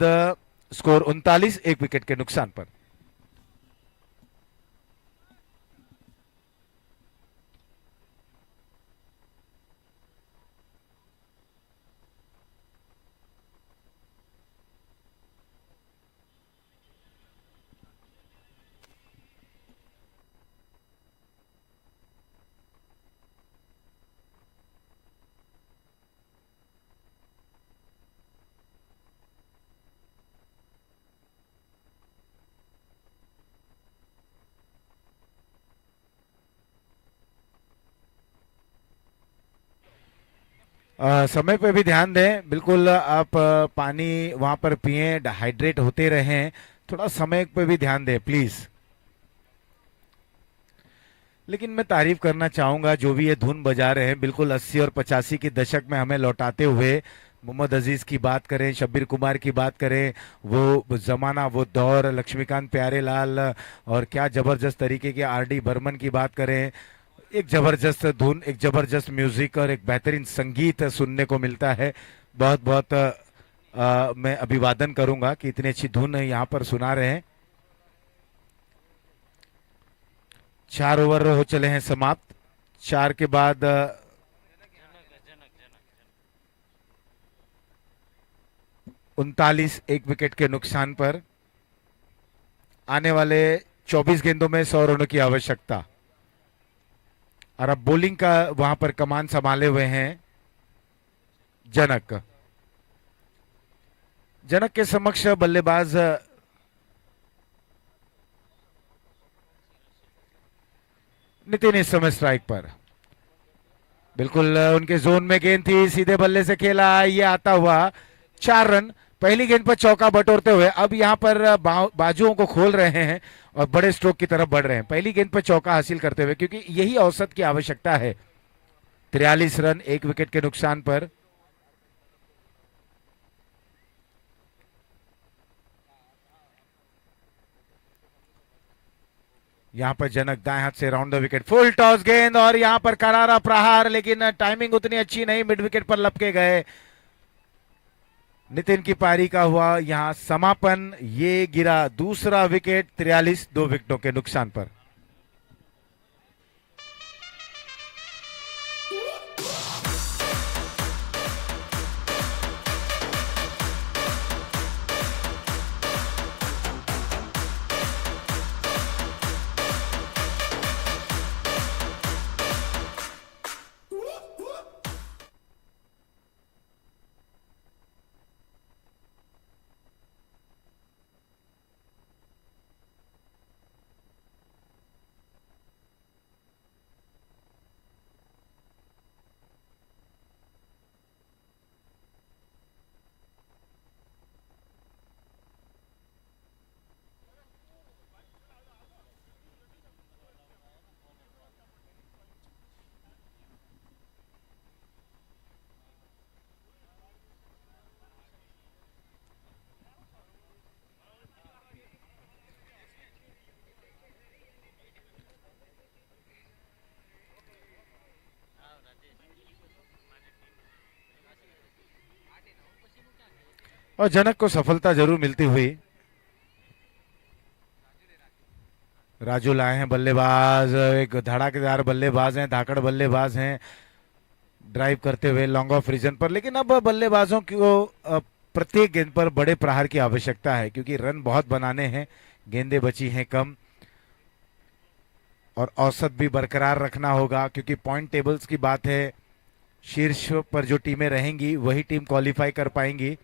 स्कोर 39, 1 विकेट के नुकसान पर। समय पे भी ध्यान दें, बिल्कुल आप पानी वहां पर पिएं, हाइड्रेट होते रहें, थोड़ा समय पे भी ध्यान दें प्लीज। लेकिन मैं तारीफ करना चाहूंगा जो भी ये धुन बजा रहे हैं, बिल्कुल 80 और 85 के दशक में हमें लौटाते हुए। मोहम्मद अजीज की बात करें, शब्बीर कुमार की बात करें, वो जमाना, वो दौर, लक्ष्मीकांत प्यारेलाल, और क्या जबरदस्त तरीके के आर डी बर्मन की बात करें। एक जबरदस्त धुन, एक जबरदस्त म्यूजिक और एक बेहतरीन संगीत सुनने को मिलता है। बहुत बहुत मैं अभिवादन करूंगा कि इतनी अच्छी धुन यहाँ पर सुना रहे हैं। 4 ओवर हो चले हैं समाप्त। 4 के बाद जनक जनक 39, एक विकेट के नुकसान पर। आने वाले 24 गेंदों में 100 रनों की आवश्यकता। और अब बॉलिंग का वहां पर कमान संभाले हुए हैं जनक। जनक के समक्ष बल्लेबाज नितिन इस समय स्ट्राइक पर। बिल्कुल उनके जोन में गेंद थी, सीधे बल्ले से खेला, ये आता हुआ 4 रन। पहली गेंद पर चौका बटोरते हुए अब यहां पर बाजुओं को खोल रहे हैं और बड़े स्ट्रोक की तरफ बढ़ रहे हैं, पहली गेंद पर चौका हासिल करते हुए, क्योंकि यही औसत की आवश्यकता है। 43 रन, एक विकेट के नुकसान पर। यहां पर जनक दाएं हाथ से round the wicket, full toss गेंद और यहां पर करारा प्रहार, लेकिन टाइमिंग उतनी अच्छी नहीं, मिड विकेट पर लपके गए। नितिन की पारी का हुआ यहां समापन, ये गिरा दूसरा विकेट, 43, 2 विकेटों के नुकसान पर। और जनक को सफलता जरूर मिलती हुई। राजू लाए हैं बल्लेबाज, एक धड़ाकेदार बल्लेबाज हैं, धाकड़ बल्लेबाज हैं, ड्राइव करते हुए लॉन्ग ऑफ रीजन पर। लेकिन अब बल्लेबाजों को प्रत्येक गेंद पर बड़े प्रहार की आवश्यकता है, क्योंकि रन बहुत बनाने हैं, गेंदें बची हैं कम, और औसत भी बरकरार रखना होगा, क्योंकि पॉइंट टेबल्स की बात है। शीर्ष पर जो टीमें रहेंगी वही टीम क्वालिफाई कर पाएंगी,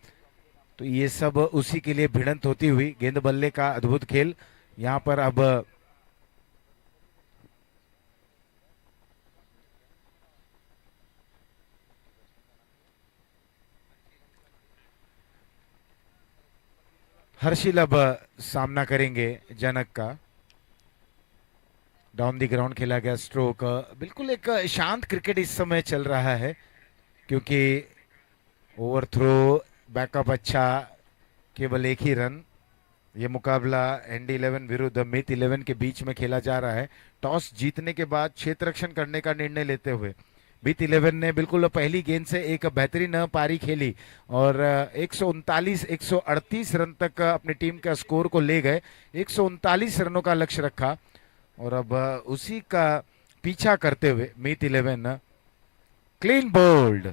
तो ये सब उसी के लिए भिड़ंत होती हुई गेंद बल्ले का अद्भुत खेल। यहाँ पर अब हर्षिल अब सामना करेंगे जनक का। डाउन दी ग्राउंड खेला गया स्ट्रोक, बिल्कुल एक शांत क्रिकेट इस समय चल रहा है, क्योंकि ओवर थ्रो, बैकअप अच्छा, केवल एक ही रन। ये मुकाबला एनडी 11 विरुद्ध मित 11 के बीच में खेला जा रहा है। टॉस जीतने के बाद क्षेत्र रक्षण करने का निर्णय लेते हुए मित 11 ने बिल्कुल पहली गेंद से एक बेहतरीन पारी खेली और 138 रन तक अपनी टीम का स्कोर को ले गए। 139 रनों का लक्ष्य रखा और अब उसी का पीछा करते हुए मित 11 क्लीन बोल्ड।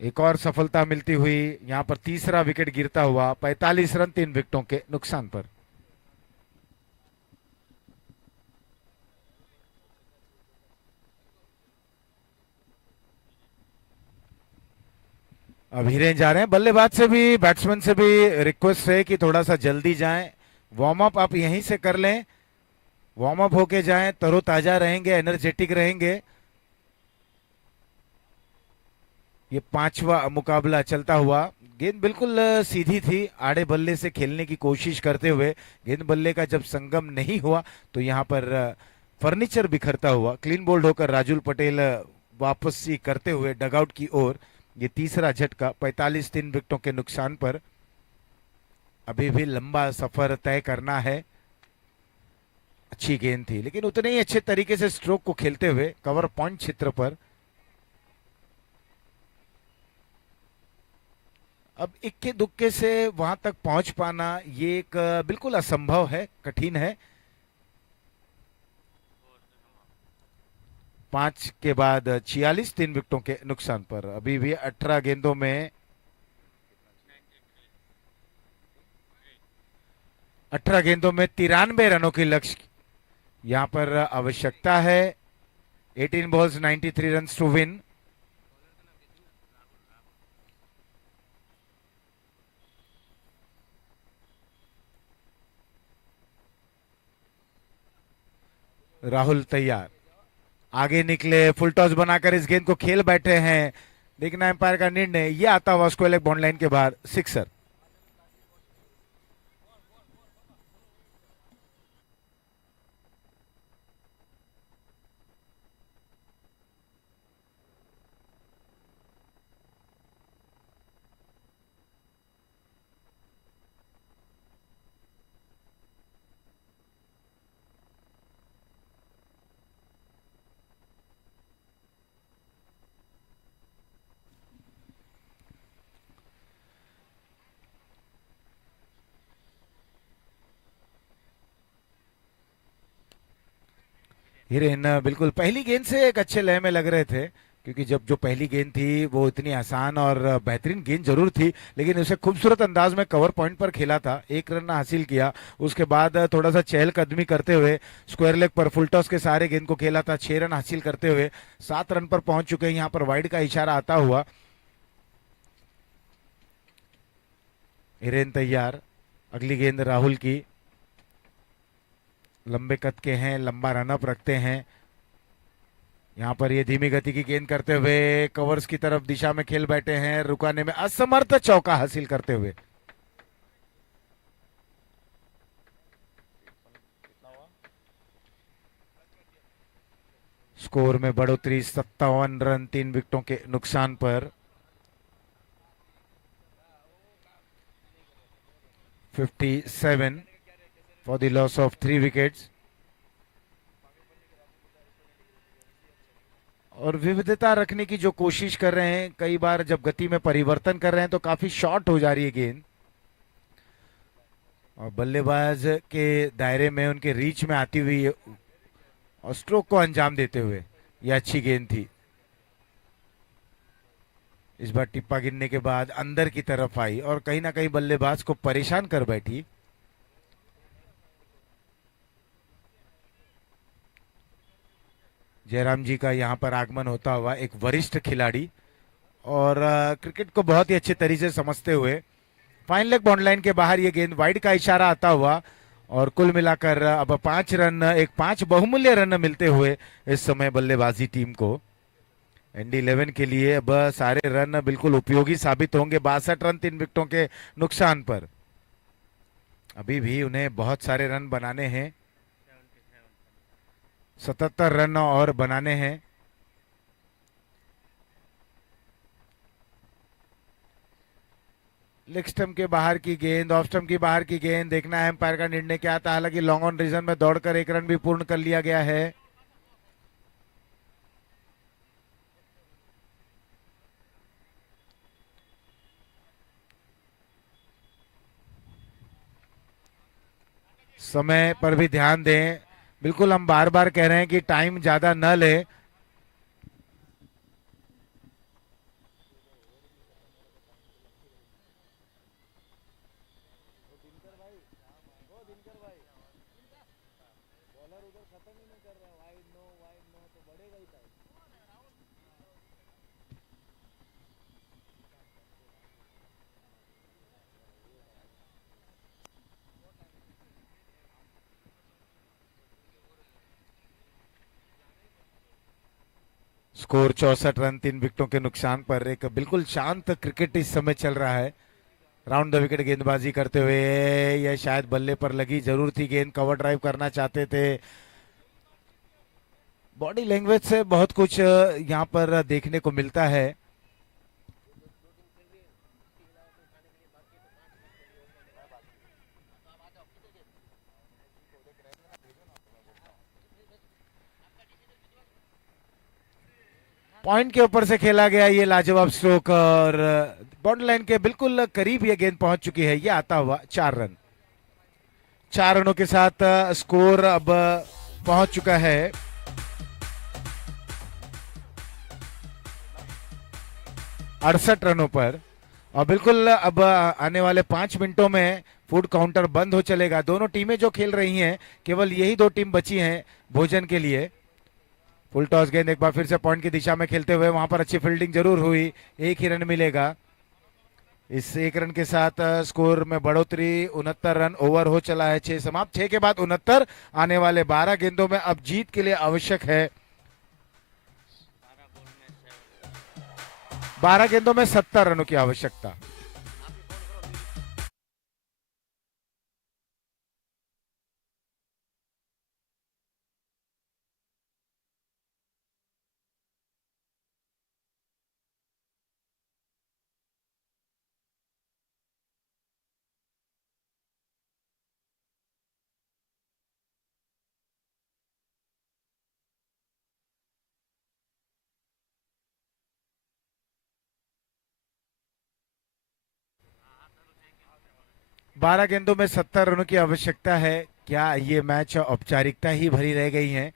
एक और सफलता मिलती हुई, यहां पर तीसरा विकेट गिरता हुआ, 45 रन 3 विकेटों के नुकसान पर। अब हिरेन जा रहे हैं, बल्लेबाज से भी बैट्समैन से भी रिक्वेस्ट है कि थोड़ा सा जल्दी जाएं, वार्म अप आप यहीं से कर लें, वार्म अप होके जाएं, तरोताजा रहेंगे, एनर्जेटिक रहेंगे, ये पांचवा मुकाबला चलता हुआ। गेंद बिल्कुल सीधी थी, आड़े बल्ले से खेलने की कोशिश करते हुए। गेंद बल्ले का जब संगम नहीं हुआ तो यहाँ पर फर्नीचर बिखरता हुआ क्लीन बोल्ड होकर राजुल पटेल वापसी करते हुए डगआउट की ओर। ये तीसरा झटका 45 3 विकेटों के नुकसान पर। अभी भी लंबा सफर तय करना है। अच्छी गेंद थी लेकिन उतने ही अच्छे तरीके से स्ट्रोक को खेलते हुए कवर पॉइंट क्षेत्र पर। अब इक्के दुक्के से वहां तक पहुंच पाना ये एक बिल्कुल असंभव है, कठिन है। 5 के बाद 46 3 विकेटों के नुकसान पर। अभी भी 18 गेंदों में 93 रनों के लक्ष्य यहां पर आवश्यकता है। 18 balls 93 runs to win. Rahul तैयार, आगे निकले, फुल टॉस बनाकर इस गेंद को खेल बैठे हैं। देखना एम्पायर का निर्णय। ये आता हुआ स्क्वायर लेग बाउंड लाइन के बाद सिक्सर। हिरेन बिल्कुल पहली गेंद से एक अच्छे लय में लग रहे थे, क्योंकि जब जो पहली गेंद थी वो इतनी आसान और बेहतरीन गेंद जरूर थी, लेकिन उसे खूबसूरत अंदाज में कवर पॉइंट पर खेला था, एक रन हासिल किया। उसके बाद थोड़ा सा चहलकदमी करते हुए स्क्वायर लेग पर फुल टॉस के सहारे गेंद को खेला था, 6 रन हासिल करते हुए 7 रन पर पहुंच चुके हैं। यहाँ पर वाइड का इशारा आता हुआ। हिरेन तैयार, अगली गेंद राहुल की। लंबे कद के हैं, लंबा रनअप रखते हैं। यहाँ पर ये धीमी गति की गेंद करते हुए कवर्स की तरफ दिशा में खेल बैठे हैं, रुकाने में असमर्थ, चौका हासिल करते हुए। स्कोर में बढ़ोतरी, 57 रन 3 विकेटों के नुकसान पर। 57 for the loss of 3 wickets. और विविधता रखने की जो कोशिश कर रहे हैं, कई बार जब गति में परिवर्तन कर रहे हैं तो काफी शॉर्ट हो जा रही है गेंद, और बल्लेबाज के दायरे में, उनके रीच में आती हुई और स्ट्रोक को अंजाम देते हुए यह अच्छी गेंद थी। इस बार टिप्पा गिरने के बाद अंदर की तरफ आई और कहीं ना कहीं बल्लेबाज को परेशान कर बैठी। जयराम जी का यहाँ पर आगमन होता हुआ, एक वरिष्ठ खिलाड़ी और क्रिकेट को बहुत ही अच्छे तरीके से समझते हुए। फाइन लेग बाउंड लाइन के बाहर ये गेंद, वाइड का इशारा आता हुआ, और कुल मिलाकर अब 5 रन, एक 5 बहुमूल्य रन मिलते हुए इस समय बल्लेबाजी टीम को। एनडी 11 के लिए अब सारे रन बिल्कुल उपयोगी साबित होंगे। 62 रन 3 विकेटों के नुकसान पर। अभी भी उन्हें बहुत सारे रन बनाने हैं, 77 रन और बनाने हैं। लेग स्टंप के बाहर की गेंद, ऑफ स्टंप की बाहर की गेंद, देखना है एम्पायर का निर्णय क्या आता है। हालांकि लॉन्ग ऑन रीजन में दौड़कर 1 रन भी पूर्ण कर लिया गया है। समय पर भी ध्यान दें, बिल्कुल हम बार बार कह रहे हैं कि टाइम ज्यादा न ले। स्कोर 64 रन 3 विकेटों के नुकसान पर। एक बिल्कुल शांत क्रिकेट इस समय चल रहा है। राउंड द विकेट गेंदबाजी करते हुए, यह शायद बल्ले पर लगी, जरूर थी गेंद, कवर ड्राइव करना चाहते थे। बॉडी लैंग्वेज से बहुत कुछ यहाँ पर देखने को मिलता है। पॉइंट के ऊपर से खेला गया ये लाजवाब स्ट्रोक और बाउंड्री लाइन के बिल्कुल करीब ये गेंद पहुंच चुकी है। ये आता हुआ 4 रन। 4 रनों के साथ स्कोर अब पहुंच चुका है 68 रनों पर। और बिल्कुल अब आने वाले 5 मिनटों में फूड काउंटर बंद हो चलेगा। दोनों टीमें जो खेल रही हैं, केवल यही 2 टीम बची हैं भोजन के लिए। फुल टॉस गेंद एक बार फिर से पॉइंट की दिशा में खेलते हुए, वहां पर अच्छी फील्डिंग जरूर हुई, 1 ही रन मिलेगा। इस 1 रन के साथ स्कोर में बढ़ोतरी, 69 रन। ओवर हो चला है 6 समाप्त। 6 के बाद 69। आने वाले 12 गेंदों में अब जीत के लिए आवश्यक है 12 गेंदों में 70 रनों की आवश्यकता। बारह गेंदों में 70 रनों की आवश्यकता है। क्या ये मैच औपचारिकता ही भरी रह गई है?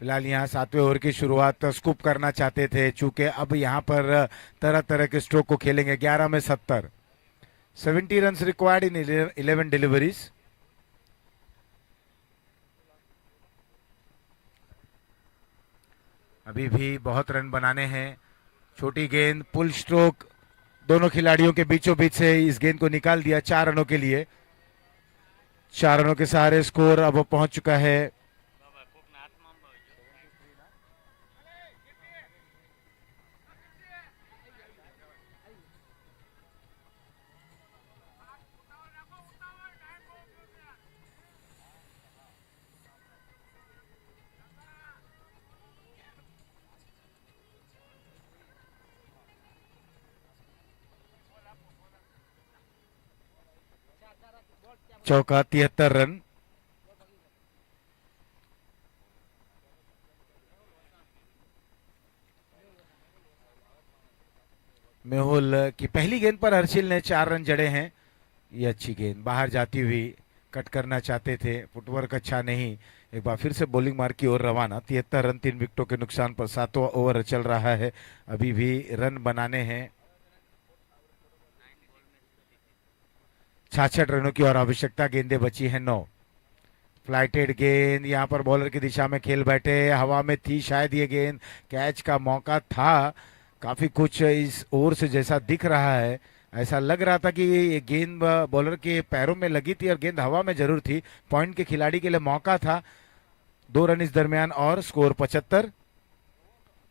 फिलहाल यहाँ 7वें ओवर की शुरुआत स्कूप करना चाहते थे, चूंकि अब यहाँ पर तरह तरह के स्ट्रोक को खेलेंगे। 11 में 70, 70 रन रिक्वायर्ड इन 11 डिलीवरीज। अभी भी बहुत रन बनाने हैं। छोटी गेंद, पुल स्ट्रोक, दोनों खिलाड़ियों के बीचों बीच से इस गेंद को निकाल दिया 4 रनों के लिए। 4 रनों के सहारे स्कोर अब पहुंच चुका है 73 रन। मेहुल की पहली गेंद पर हर्षिल ने 4 रन जड़े हैं। ये अच्छी गेंद बाहर जाती हुई, कट करना चाहते थे, फुटवर्क अच्छा नहीं। एक बार फिर से बॉलिंग मार की ओर रवाना। 73 रन 3 विकेटों के नुकसान पर 7वां ओवर चल रहा है। अभी भी रन बनाने हैं। 66 रनों की और आवश्यकता। गेंदें बची हैं 9। फ्लाइटेड गेंद, यहाँ पर बॉलर की दिशा में खेल बैठे, हवा में थी शायद ये गेंद, कैच का मौका था। काफी कुछ इस ओवर से जैसा दिख रहा है, ऐसा लग रहा था कि ये गेंद बॉलर के पैरों में लगी थी और गेंद हवा में जरूर थी। पॉइंट के खिलाड़ी के लिए मौका था। 2 रन इस दरमियान और स्कोर 75,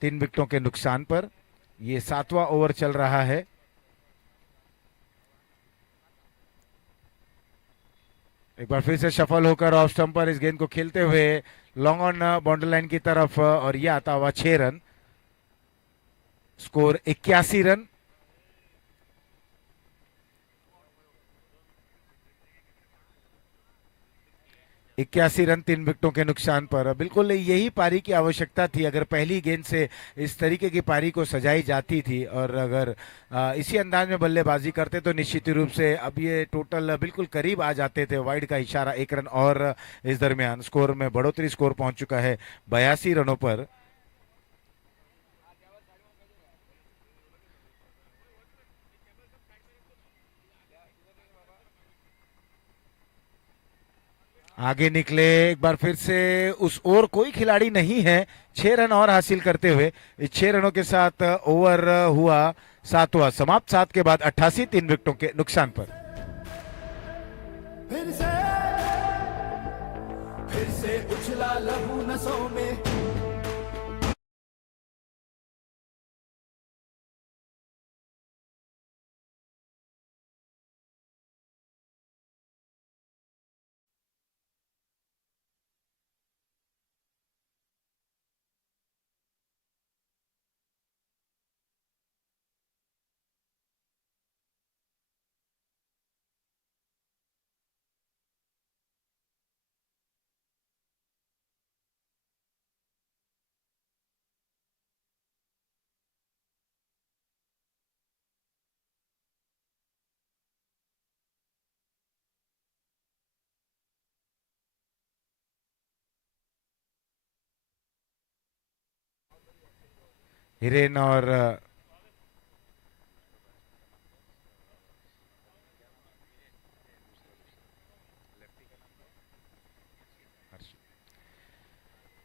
3 विकेटों के नुकसान पर। ये 7वां ओवर चल रहा है। एक बार फिर से सफल होकर ऑफ स्टंप पर इस गेंद को खेलते हुए लॉन्ग ऑन बाउंड्री लाइन की तरफ, और यह आता हुआ 6 रन। Score 81 run. इक्यासी रन 3 विकेटों के नुकसान पर। बिल्कुल यही पारी की आवश्यकता थी। अगर पहली गेंद से इस तरीके की पारी को सजाई जाती थी और अगर इसी अंदाज में बल्लेबाजी करते तो निश्चित रूप से अब ये टोटल बिल्कुल करीब आ जाते थे। वाइड का इशारा, 1 रन और इस दरमियान स्कोर में बढ़ोतरी। स्कोर पहुंच चुका है 82 रनों पर। आगे निकले एक बार फिर से, उस ओर कोई खिलाड़ी नहीं है। 6 रन और हासिल करते हुए इस 6 रनों के साथ ओवर हुआ 7वां समाप्त। 7 के बाद 88, 3 विकेटों के नुकसान पर। फिर से उछला लहू नसों में हिरेन और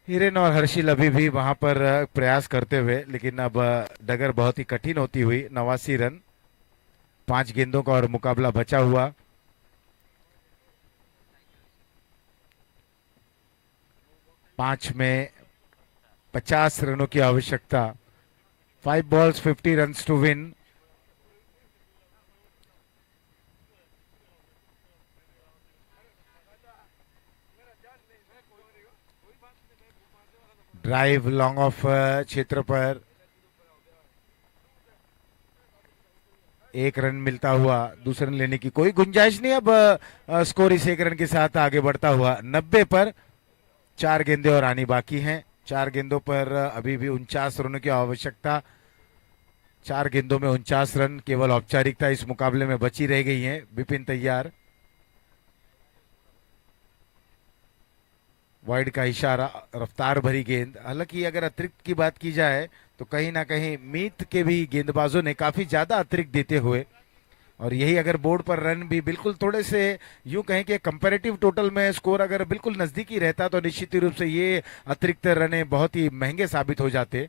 हिरेन और हर्षिल अभी भी वहां पर प्रयास करते हुए, लेकिन अब डगर बहुत ही कठिन होती हुई। 89 रन, 5 गेंदों का और मुकाबला बचा हुआ। 5 में 50 रनों की आवश्यकता। 5 balls 50 runs to win। Drive long off क्षेत्र पर 1 रन मिलता हुआ। दूसरे रन लेने की कोई गुंजाइश नहीं। अब स्कोर इस 1 रन के साथ आगे बढ़ता हुआ 90 पर। 4 गेंदें और आनी बाकी हैं। 4 गेंदों पर अभी भी 49 रनों की आवश्यकता। 4 गेंदों में 49 रन केवल औपचारिकता इस मुकाबले में बची रह गई है। विपिन तैयार। वाइड का इशारा, रफ्तार भरी गेंद। हालांकि अगर अतिरिक्त की बात की जाए तो कहीं ना कहीं मीत के भी गेंदबाजों ने काफी ज्यादा अतिरिक्त देते हुए, और यही अगर बोर्ड पर रन भी बिल्कुल थोड़े से यूं कहें कि कंपैरेटिव टोटल में स्कोर अगर बिल्कुल नजदीकी रहता तो निश्चित रूप से ये अतिरिक्त रन बहुत ही महंगे साबित हो जाते।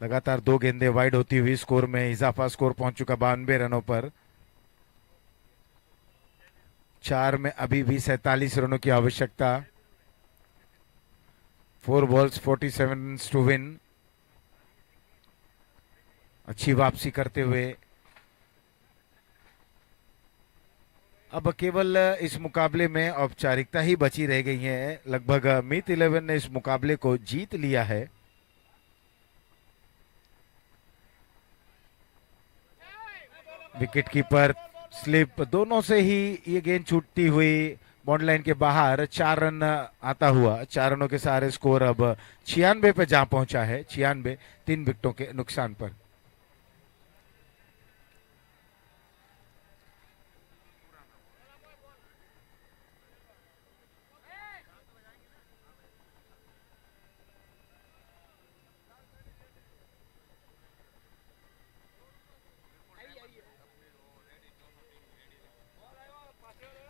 लगातार 2 गेंदें वाइड होती हुई स्कोर में इजाफा। स्कोर पहुंच चुका 92 रनों पर। 4 में अभी भी 47 रनों की आवश्यकता। 4 balls 47 runs टू विन। अच्छी वापसी करते हुए अब केवल इस मुकाबले में औपचारिकता ही बची रह गई है। लगभग मीत 11 ने इस मुकाबले को जीत लिया है। विकेट कीपर स्लिप दोनों से ही ये गेंद छूटती हुई बॉन्ड लाइन के बाहर। 4 रन आता हुआ। 4 रनों के सारे स्कोर अब 96 पे जा पहुंचा है। 96, 3 विकेटों के नुकसान पर।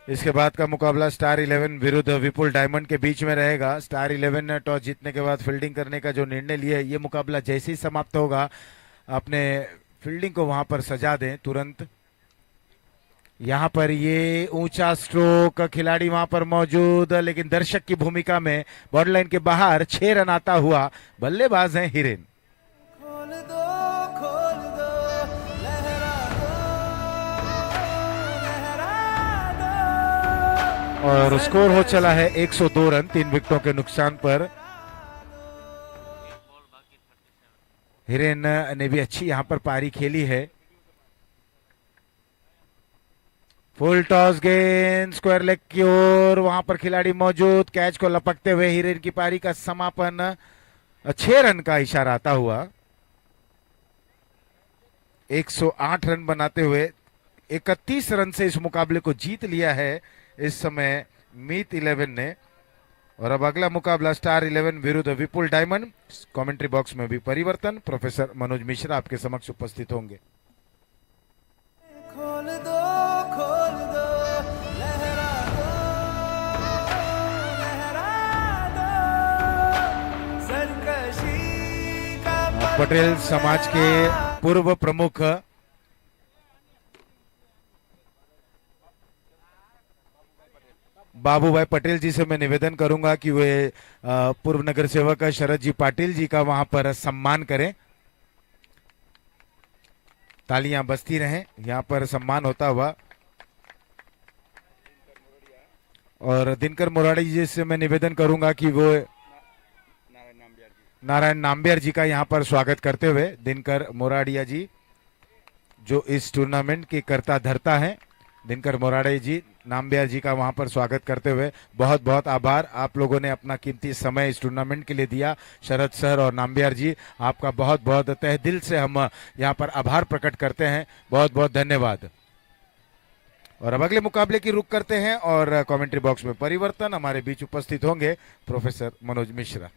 इसके बाद का मुकाबला स्टार 11 विरुद्ध विपुल डायमंड के बीच में रहेगा। स्टार 11 ने टॉस जीतने के बाद फील्डिंग करने का जो निर्णय लिया है, ये मुकाबला जैसे ही समाप्त होगा अपने फील्डिंग को वहां पर सजा दें तुरंत। यहां पर ये ऊंचा स्ट्रोक, खिलाड़ी वहां पर मौजूद, लेकिन दर्शक की भूमिका में बॉर्डर लाइन के बाहर। 6 रन आता हुआ। बल्लेबाज हैं हिरेन। खोल दो, लहरा दो। और स्कोर हो चला है 102 रन, 3 विकेटों के नुकसान पर। हिरेन ने भी अच्छी यहां पर पारी खेली है। फुल टॉस गेंद स्क्वायर लेग की ओर, वहां पर खिलाड़ी मौजूद। कैच को लपकते हुए हिरेन की पारी का समापन। 6 रन का इशारा आता हुआ। 108 रन बनाते हुए 31 रन से इस मुकाबले को जीत लिया है इस समय मीत 11 ने। और अब अगला मुकाबला स्टार 11 विरुद्ध विपुल डायमंड। कमेंट्री बॉक्स में भी परिवर्तन। प्रोफेसर मनोज मिश्रा आपके समक्ष उपस्थित होंगे। खोल दो, लहरा दो। सरकशी का पटेल समाज के पूर्व प्रमुख बाबूभाई पटेल जी से मैं निवेदन करूंगा कि वे पूर्व नगर सेवक शरद जी पाटिल जी का वहां पर सम्मान करें। तालियां बजती रहें, यहां पर सम्मान होता हुआ। और दिनकर मोराड़ी जी से मैं निवेदन करूंगा कि वो नारायण नाम्बियर जी का यहां पर स्वागत करते हुए। दिनकर मोराडिया जी जो इस टूर्नामेंट के कर्ता धर्ता हैं, दिनकर मोराड़े जी, नाम्बियर जी का वहां पर स्वागत करते हुए बहुत बहुत आभार। आप लोगों ने अपना कीमती समय इस टूर्नामेंट के लिए दिया। शरद सर और नाम्बियर जी, आपका बहुत बहुत तहे दिल से हम यहां पर आभार प्रकट करते हैं। बहुत बहुत धन्यवाद। और अब अगले मुकाबले की रुख करते हैं और कमेंट्री बॉक्स में परिवर्तन। हमारे बीच उपस्थित होंगे प्रोफेसर मनोज मिश्रा।